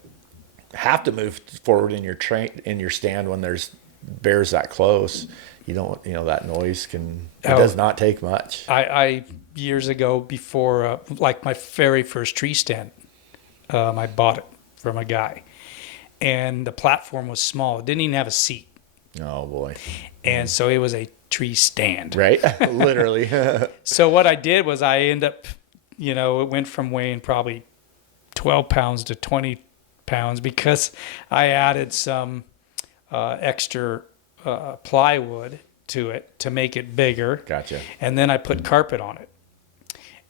have to move forward in your stand when there's bears that close. You don't, that noise does not take much. I years ago, before like my very first tree stand, I bought it from a guy, and the platform was small. It didn't even have a seat. Oh boy. And so it was a tree stand. Right. Literally. So what I did was I ended up, it went from weighing probably 12 pounds to 20 pounds because I added some extra plywood to it to make it bigger. Gotcha. And then I put carpet on it,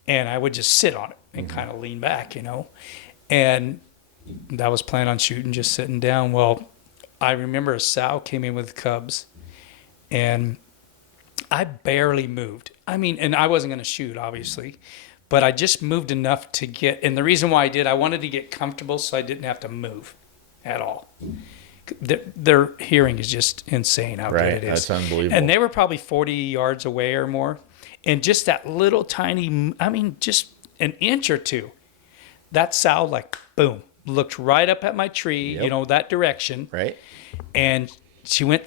and I would just sit on it and kind of lean back, and I was planning on shooting just sitting down. Well, I remember a sow came in with cubs, and I barely moved. I mean, and I wasn't going to shoot, obviously, but I just moved enough to get, and the reason why I wanted to get comfortable so I didn't have to move at all. Their hearing is just insane how good it is. That's unbelievable. And they were probably 40 yards away or more. And just that little tiny, just an inch or two, that sow, like, boom, looked right up at my tree, that direction. Right. And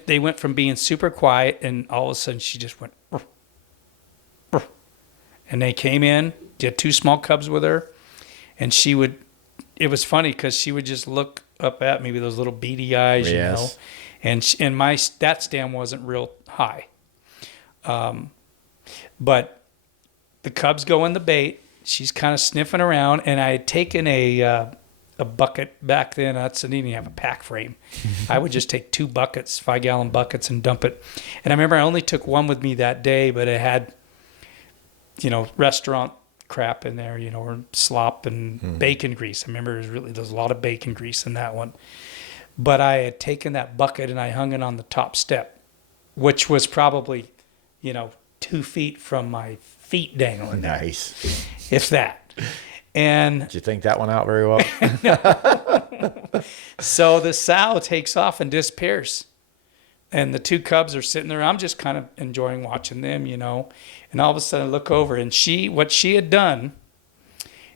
they went from being super quiet, and all of a sudden she just went, "Ruff, ruff." And they came in, did 2 small cubs with her, and it was funny because she would just look up at me with those little beady eyes, and that stand wasn't real high. But the cubs go in the bait. She's kind of sniffing around, and I had taken a bucket back then. I didn't even have a pack frame. I would just take 2 buckets, 5-gallon buckets, and dump it. And I remember I only took one with me that day, but it had, restaurant crap in there, or slop and bacon grease. I remember there's a lot of bacon grease in that one. But I had taken that bucket and I hung it on the top step, which was probably, 2 feet from my feet dangling. Nice. If that. And did you think that one out very well? So the sow takes off and disappears. And the 2 cubs are sitting there. I'm just kind of enjoying watching them, And all of a sudden I look over, and what she had done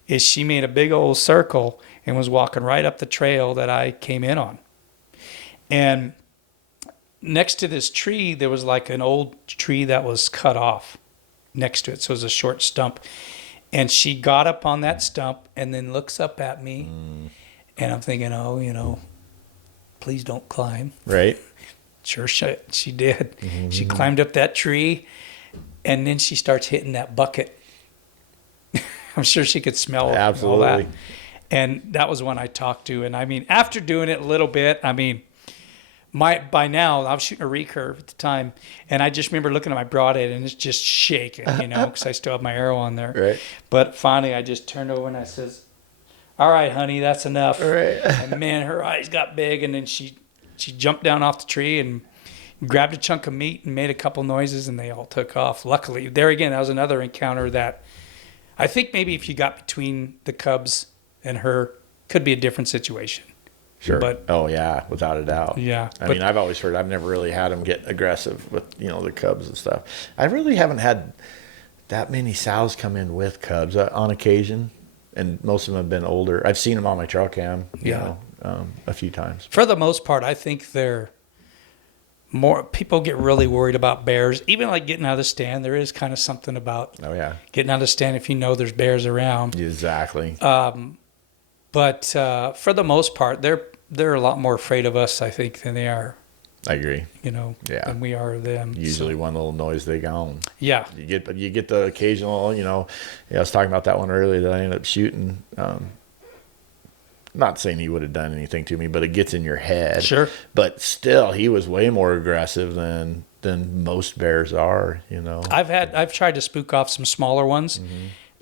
is she made a big old circle and was walking right up the trail that I came in on. And next to this tree, there was like an old tree that was cut off next to it. So it was a short stump. And she got up on that stump and then looks up at me. And I'm thinking, please don't climb. Right. Sure, she did. Mm-hmm. She climbed up that tree, and then she starts hitting that bucket. I'm sure she could smell absolutely all that. And that was when I talked to. And after doing it a little bit, by now I was shooting a recurve at the time, and I just remember looking at my broadhead and it's just shaking, because I still have my arrow on there. Right. But finally, I just turned over and I says, "All right, honey, that's enough." Right. And man, her eyes got big, and then she jumped down off the tree and grabbed a chunk of meat and made a couple noises, and they all took off. Luckily, there again, that was another encounter that I think maybe if you got between the cubs and her, could be a different situation. Sure. But oh yeah, without a doubt. yeah, I mean, I've always heard, I've never really had them get aggressive with, the cubs and stuff. I really haven't had that many sows come in with cubs on occasion, and most of them have been older. I've seen them on my trail cam, a few times. for the most part, I think they're more, people get really worried about bears. Even like getting out of the stand, there is kind of something about getting out of the stand if you know there's bears around. Exactly. But for the most part, they're a lot more afraid of us, I think, than they are. I agree. Than we are of them. Usually, one little noise they gone. Yeah. You get the occasional. I was talking about that one earlier that I ended up shooting. Not saying he would have done anything to me, but it gets in your head. Sure. But still, he was way more aggressive than most bears are. I've tried to spook off some smaller ones. Mm-hmm.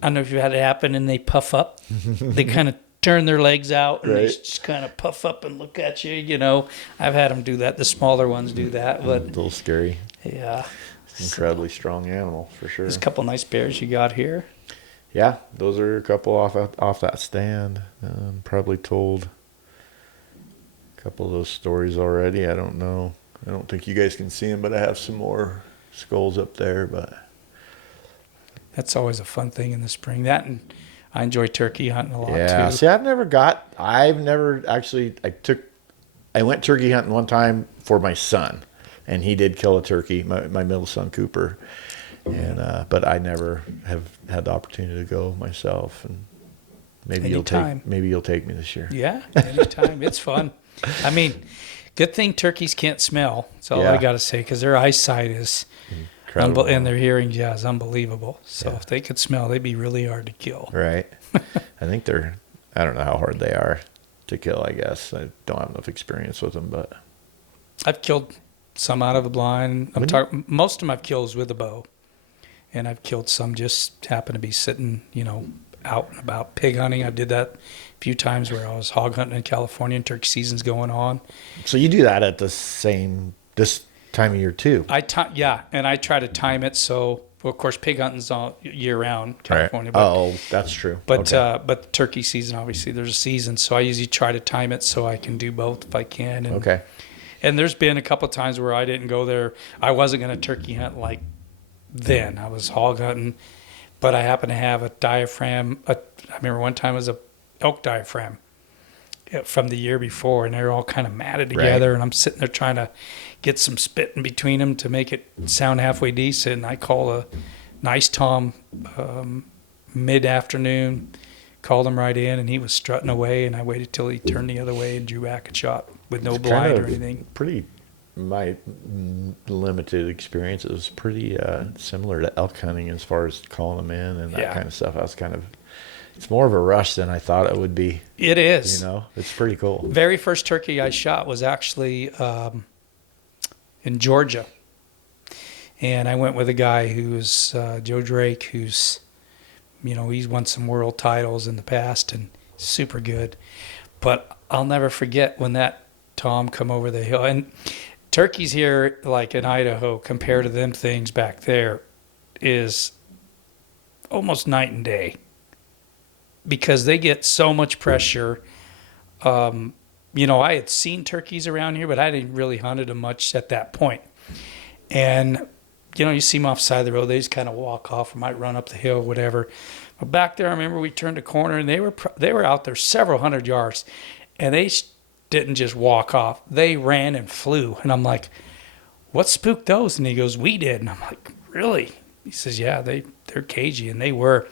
I don't know if you've had it happen, and they puff up. They kind of turn their legs out and they just kind of puff up and look at you. I've had them do that. The smaller ones do that, but a little scary. Yeah, it's an incredibly strong animal for sure. There's a couple nice bears you got here. Yeah, those are a couple off that stand. Probably told a couple of those stories already. I don't know. I don't think you guys can see them, but I have some more skulls up there. But that's always a fun thing in the spring. That, and I enjoy turkey hunting a lot too. See, I've never actually, I went turkey hunting one time for my son, and he did kill a turkey, my middle son, Cooper. And, but I never have had the opportunity to go myself, and maybe you'll take me this year. Yeah, anytime. It's fun. I mean, good thing turkeys can't smell. That's all I got to say, because their eyesight is and their hearing is unbelievable. So if they could smell, they'd be really hard to kill. Right. I think I don't know how hard they are to kill, I guess. I don't have enough experience with them, but I've killed some out of the blind. Most of them I've killed with a bow. And I've killed some just happen to be sitting, out and about. Pig hunting, I did that a few times where I was hog hunting in California and turkey season's going on. So you do that at this time of year too? And I try to time it so, well, of course, pig hunting's all year round, California. Right. But, that's true. But the turkey season, obviously, there's a season, so I usually try to time it so I can do both if I can. And, And there's been a couple of times where I didn't go there. I wasn't going to turkey hunt like then. I was hog hunting, but I happened to have a diaphragm. I remember one time it was a elk diaphragm from the year before, and they're all kind of matted together, and I'm sitting there trying to get some spit in between them to make it sound halfway decent. And I call a nice tom mid-afternoon, called him right in, and he was strutting away, and I waited till he turned the other way and drew back and shot with no blind or anything. My limited experience is pretty similar to elk hunting as far as calling them in and that kind of stuff. It's more of a rush than I thought it would be. It is. It's pretty cool. Very first turkey I shot was actually in Georgia. And I went with a guy who's Joe Drake, who's, he's won some world titles in the past and super good. But I'll never forget when that tom come over the hill. And turkeys here, like in Idaho, compared to them things back there, is almost night and day, because they get so much pressure. I had seen turkeys around here, but I didn't really hunted them much at that point. And, you see them off the side of the road, they just kind of walk off or might run up the hill, whatever. But back there, I remember we turned a corner, and they were out there several hundred yards, and they didn't just walk off. They ran and flew. And I'm like, what spooked those? And he goes, we did. And I'm like, really? He says, yeah, they're cagey. And they were.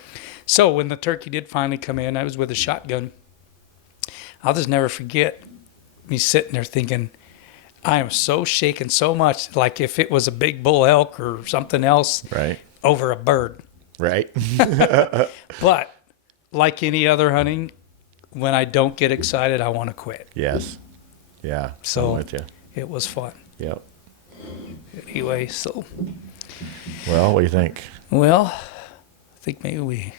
So when the turkey did finally come in, I was with a shotgun. I'll just never forget me sitting there thinking, I am so shaken so much, like if it was a big bull elk or something else over a bird. Right. But like any other hunting, when I don't get excited, I want to quit. Yes. Yeah. So I'm with you. It was fun. Yep. Anyway, so. Well, what do you think? Well, I think maybe we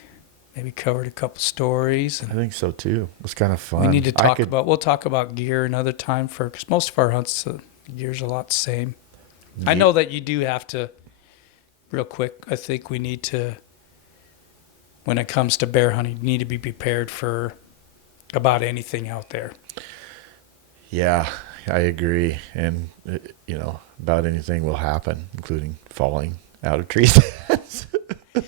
covered a couple stories. And I think so too. It was kind of fun. We need to we'll talk about gear another time because most of our hunts, gear's a lot the same. I know that you do have to, real quick, I think we need to, when it comes to bear hunting, you need to be prepared for about anything out there. Yeah, I agree. And, about anything will happen, including falling out of trees. A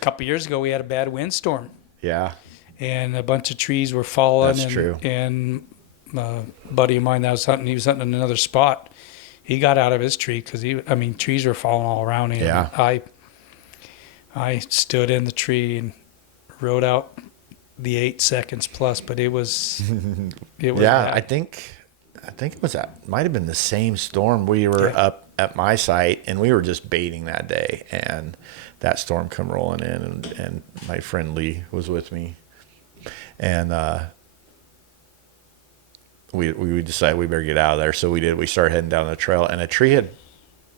couple years ago, we had a bad windstorm, Yeah, and a bunch of trees were falling. that's and, true. And a buddy of mine that was hunting, he was hunting in another spot. He got out of his tree because trees were falling all around him. Yeah. I stood in the tree and rode out the 8 seconds plus, but it was Yeah, bad. I think it was that might have been the same storm. We were up at my site and we were just baiting that day, and that storm come rolling in, and my friend Lee was with me, and we decided we better get out of there. So we did. We started heading down the trail, and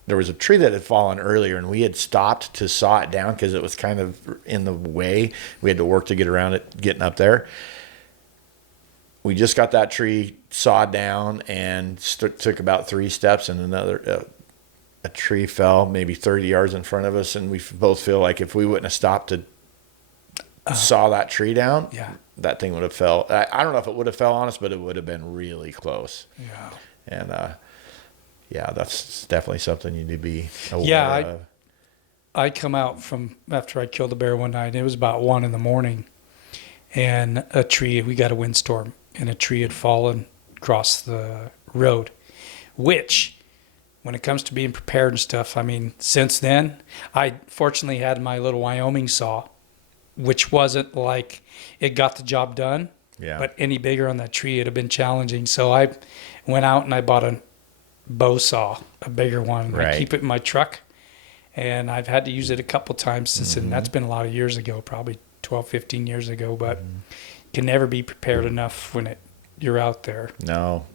there was a tree that had fallen earlier, and we had stopped to saw it down because it was kind of in the way. We had to work to get around it, getting up there. We just got that tree sawed down and took about 3 steps, and another a tree fell maybe 30 yards in front of us, and we both feel like if we wouldn't have stopped to saw that tree down, that thing would have fell. I don't know if it would have fell on us, but it would have been really close. Yeah. And that's definitely something you need to be aware of. I come out from after I killed the bear one night. It was about 1 a.m, and we got a windstorm, and a tree had fallen across the road, which, when it comes to being prepared and stuff, since then, I fortunately had my little Wyoming saw, which wasn't like it got the job done, but any bigger on that tree, it'd have been challenging. So I went out and I bought a bow saw, a bigger one. Right. I keep it in my truck, and I've had to use it a couple times since, and that's been a lot of years ago, probably 12, 15 years ago, but can never be prepared enough when you're out there. No,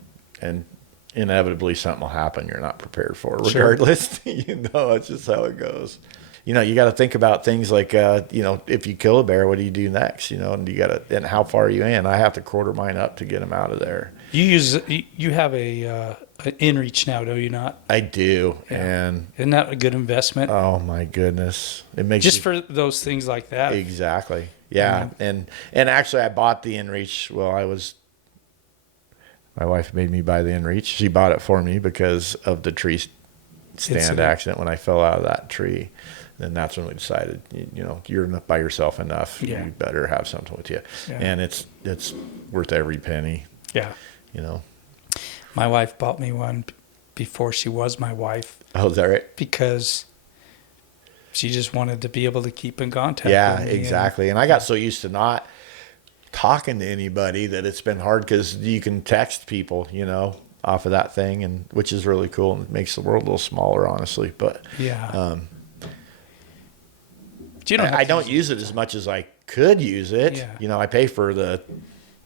and inevitably something will happen you're not prepared for, regardless. Sure. It's just how it goes. You got to think about things like, if you kill a bear, what do you do next? And how far are you in? I have to quarter mine up to get him out of there. You have an inReach now, do you not? I do. Yeah. And isn't that a good investment? Oh my goodness. It makes just for those things like that. Exactly. Yeah. And actually I bought the inReach. My wife made me buy the inReach. She bought it for me because of the tree stand accident when I fell out of that tree. And that's when we decided, you're by yourself enough. Yeah. You better have something with you. Yeah. And it's worth every penny. Yeah. My wife bought me one before she was my wife. Oh, is that right? Because she just wanted to be able to keep in contact with me. Exactly. And I got so used to not talking to anybody that it's been hard, because you can text people, off of that thing, and which is really cool, and it makes the world a little smaller, honestly. But I don't use it as much as I could use it. Yeah. I pay for the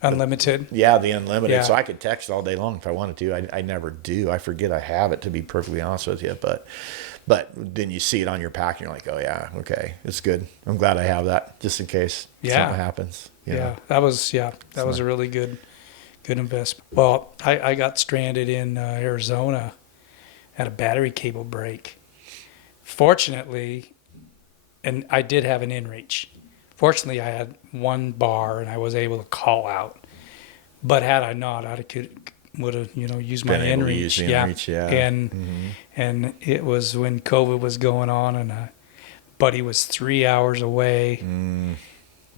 unlimited. The unlimited. Yeah. So I could text all day long if I wanted to. I never do. I forget I have it, to be perfectly honest with you. But then you see it on your pack and you're like, oh yeah, okay, it's good. I'm glad I have that just in case something happens. That was a really good investment. Well, I got stranded in Arizona at a battery cable break. Fortunately, and I did have an inReach. Fortunately, I had one bar and I was able to call out. But had I not, would have used my inReach. And it was when COVID was going on, and a buddy was 3 hours away.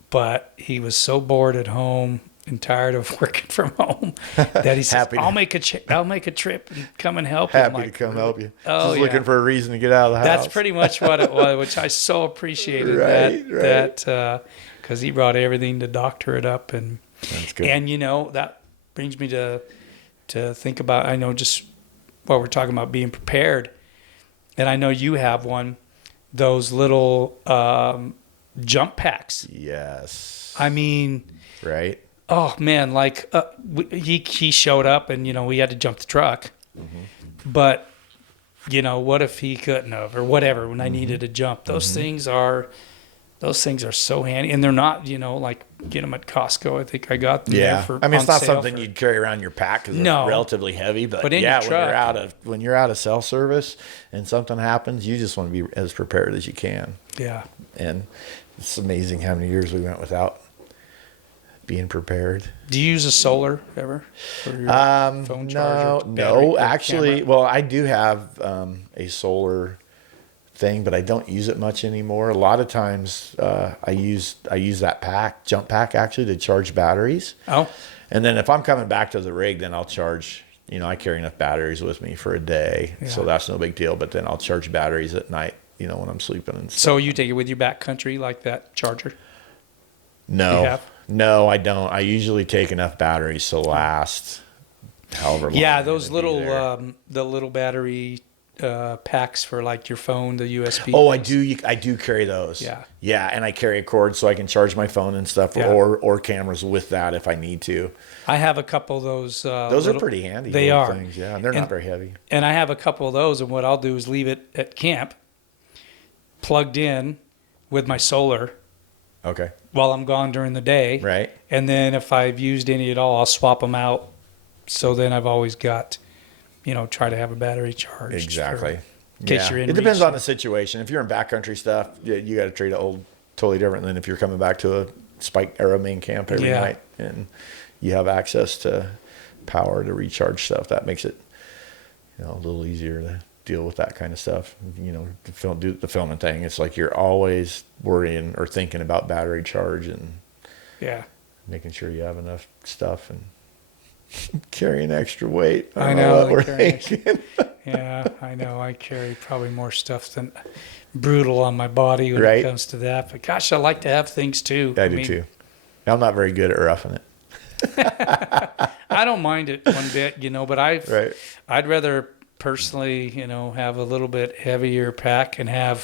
But he was so bored at home and tired of working from home that he said, I'll make a trip and come and help you. Happy to come help you. Oh, just looking for a reason to get out of the house. That's pretty much what it was, which I so appreciated. That because he brought everything to doctor it up. And that's good. And that brings me to think about, I know just while we're talking about being prepared, and I know you have one, those little jump packs. Yes. Right. Oh man, like he showed up, and we had to jump the truck. But what if he couldn't have, or whatever, when I needed to jump? Those things are so handy, and they're not like get them at Costco. I think I got them there for it's not something you'd carry around in your pack because it's relatively heavy. But in your truck, when you're out of cell service and something happens, you just want to be as prepared as you can. Yeah. And it's amazing how many years we went without being prepared. Do you use a solar ever for your phone charger? No, actually, well, I do have a solar thing, but I don't use it much anymore. A lot of times, I use that jump pack actually to charge batteries. Oh, And then if I'm coming back to the rig, then I'll charge. I carry enough batteries with me for a day, so that's no big deal. But then I'll charge batteries at night, when I'm sleeping and stuff. so you take it with you backcountry like that charger? No, I don't. I usually take enough batteries to last however long. Yeah, those little the little battery packs for like your phone, the USB. Oh, things. I do carry those. Yeah. Yeah, and I carry a cord so I can charge my phone and stuff, or cameras with that if I need to. I have a couple of those. Those are pretty handy. They are. Things, yeah, and they're not very heavy. And I have a couple of those, and what I'll do is leave it at camp, plugged in with my solar. Okay. While I'm gone during the day. Right. And then if I've used any at all, I'll swap them out. So then I've always got, try to have a battery charged. Exactly. In case you're in It depends reach. on the situation. If you're in backcountry stuff, you got to treat it totally different than if you're coming back to a spike or a main camp every night and you have access to power to recharge stuff. That makes it, a little easier to deal with that kind of stuff. Do the filming thing. It's like you're always worrying or thinking about battery charge and making sure you have enough stuff and carrying extra weight. I know. Yeah, I know. I carry probably more stuff than brutal on my body when it comes to that. But gosh, I like to have things too. I do too. I'm not very good at roughing it. I don't mind it one bit, but I'd rather personally, have a little bit heavier pack and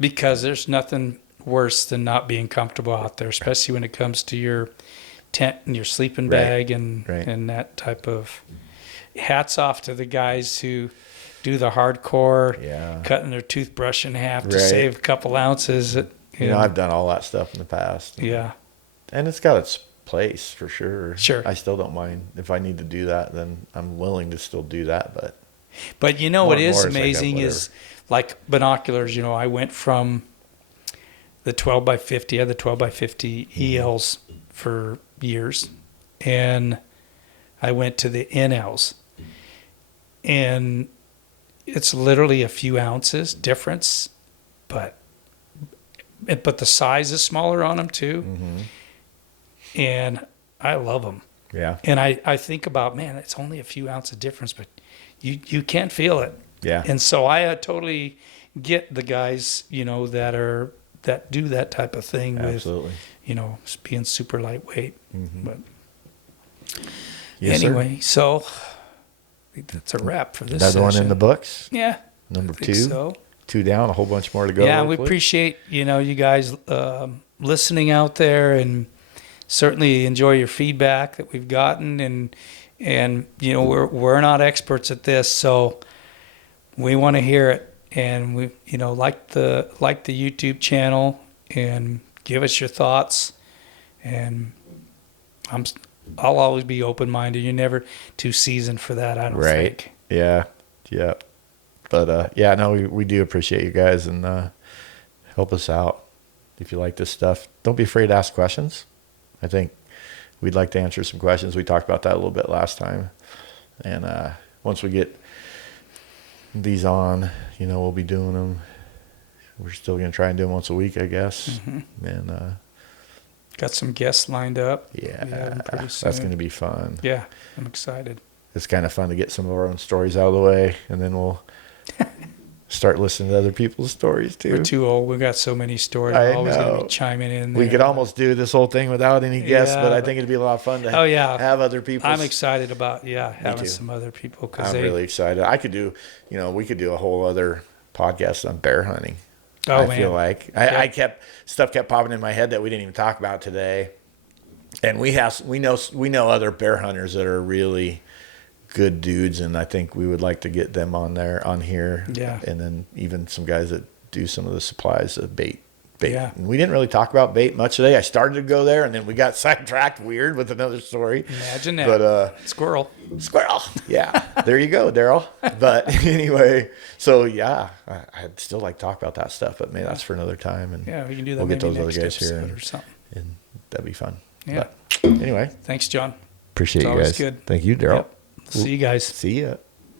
because there's nothing worse than not being comfortable out there, especially when it comes to your tent and your sleeping bag and that type of. Hats off to the guys who do the hardcore, cutting their toothbrush in half to save a couple ounces. I've done all that stuff in the past. Yeah. And it's got its place for sure. Sure. I still don't mind. If I need to do that, then I'm willing to still do that. But what is amazing is like binoculars. I went from the 12 by 50, I had the 12 by 50 ELs for years, and I went to the NLs. And it's literally a few ounces difference, but the size is smaller on them too. Mm-hmm. And I love them. Yeah. And I think about, man, it's only a few ounces difference, but you can't feel it. Yeah. And so I totally get the guys, that do that type of thing. Absolutely. With, being super lightweight. Mm-hmm. But yes, anyway, so I think that's a wrap for this Another session. one in the books. Yeah. Number I 2. So. 2 down, a whole bunch more to go. Yeah, hopefully. we appreciate, you guys listening out there, and certainly enjoy your feedback that we've gotten. And we're not experts at this, so we want to hear it. And we, like the YouTube channel, and give us your thoughts. And I'll always be open-minded. You're never too seasoned for that, I don't think. Yeah. But we do appreciate you guys, and help us out if you like this stuff. Don't be afraid to ask questions. I think we'd like to answer some questions. We talked about that a little bit last time. And once we get these on, we'll be doing them. We're still going to try and do them once a week, I guess. Mm-hmm. And got some guests lined up. Yeah, that's going to be fun. Yeah, I'm excited. It's kind of fun to get some of our own stories out of the way, and then we'll start listening to other people's stories too. We're too old. We've got so many stories. We're always going to be chiming in there. We could almost do this whole thing without any guests, but I think it'd be a lot of fun to have other people. I'm excited about having some other people. I'm really excited. I could do, we could do a whole other podcast on bear hunting. I feel like I kept popping in my head that we didn't even talk about today, and we know other bear hunters that are really good dudes, and I think we would like to get them on here. Yeah. And then even some guys that do some of the supplies of bait. Yeah. And we didn't really talk about bait much today. I started to go there, and then we got sidetracked weird with another story. Imagine that. But squirrel. Yeah. There you go, Darrell. But anyway, so I'd still like to talk about that stuff, but maybe that's for another time. And we can do that. We'll get those other guys here or something. And that'd be fun. Yeah. But anyway, Thanks, John. appreciate It's you always guys. good. Thank you, Darrell. Yep. See you guys. See ya.